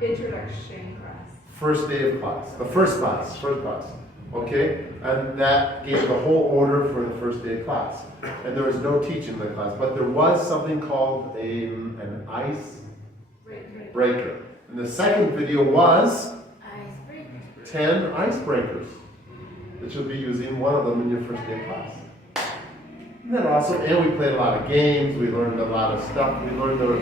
Introduction class. First day of class. The first class. Okay? And that gave the whole order for the first day of class. And there was no teaching in the class, but there was something called an ice breaker. And the second video was 10 icebreakers that you'll be using, one of them in your first day of class. Isn't that awesome? And we played a lot of games, we learned a lot of stuff. We learned the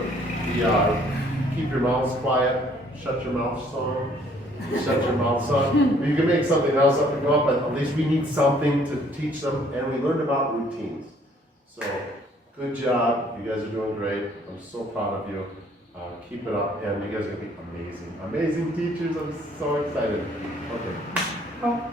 keep your mouths quiet, shut your mouth song, shut your mouth song. You can make something else up and go up, but at least we need something to teach them, and we learned about routines. So, good job, you guys are doing great. I'm so proud of you. Keep it up, and you guys are going to be amazing. Amazing teachers, I'm so excited. Okay. Oh.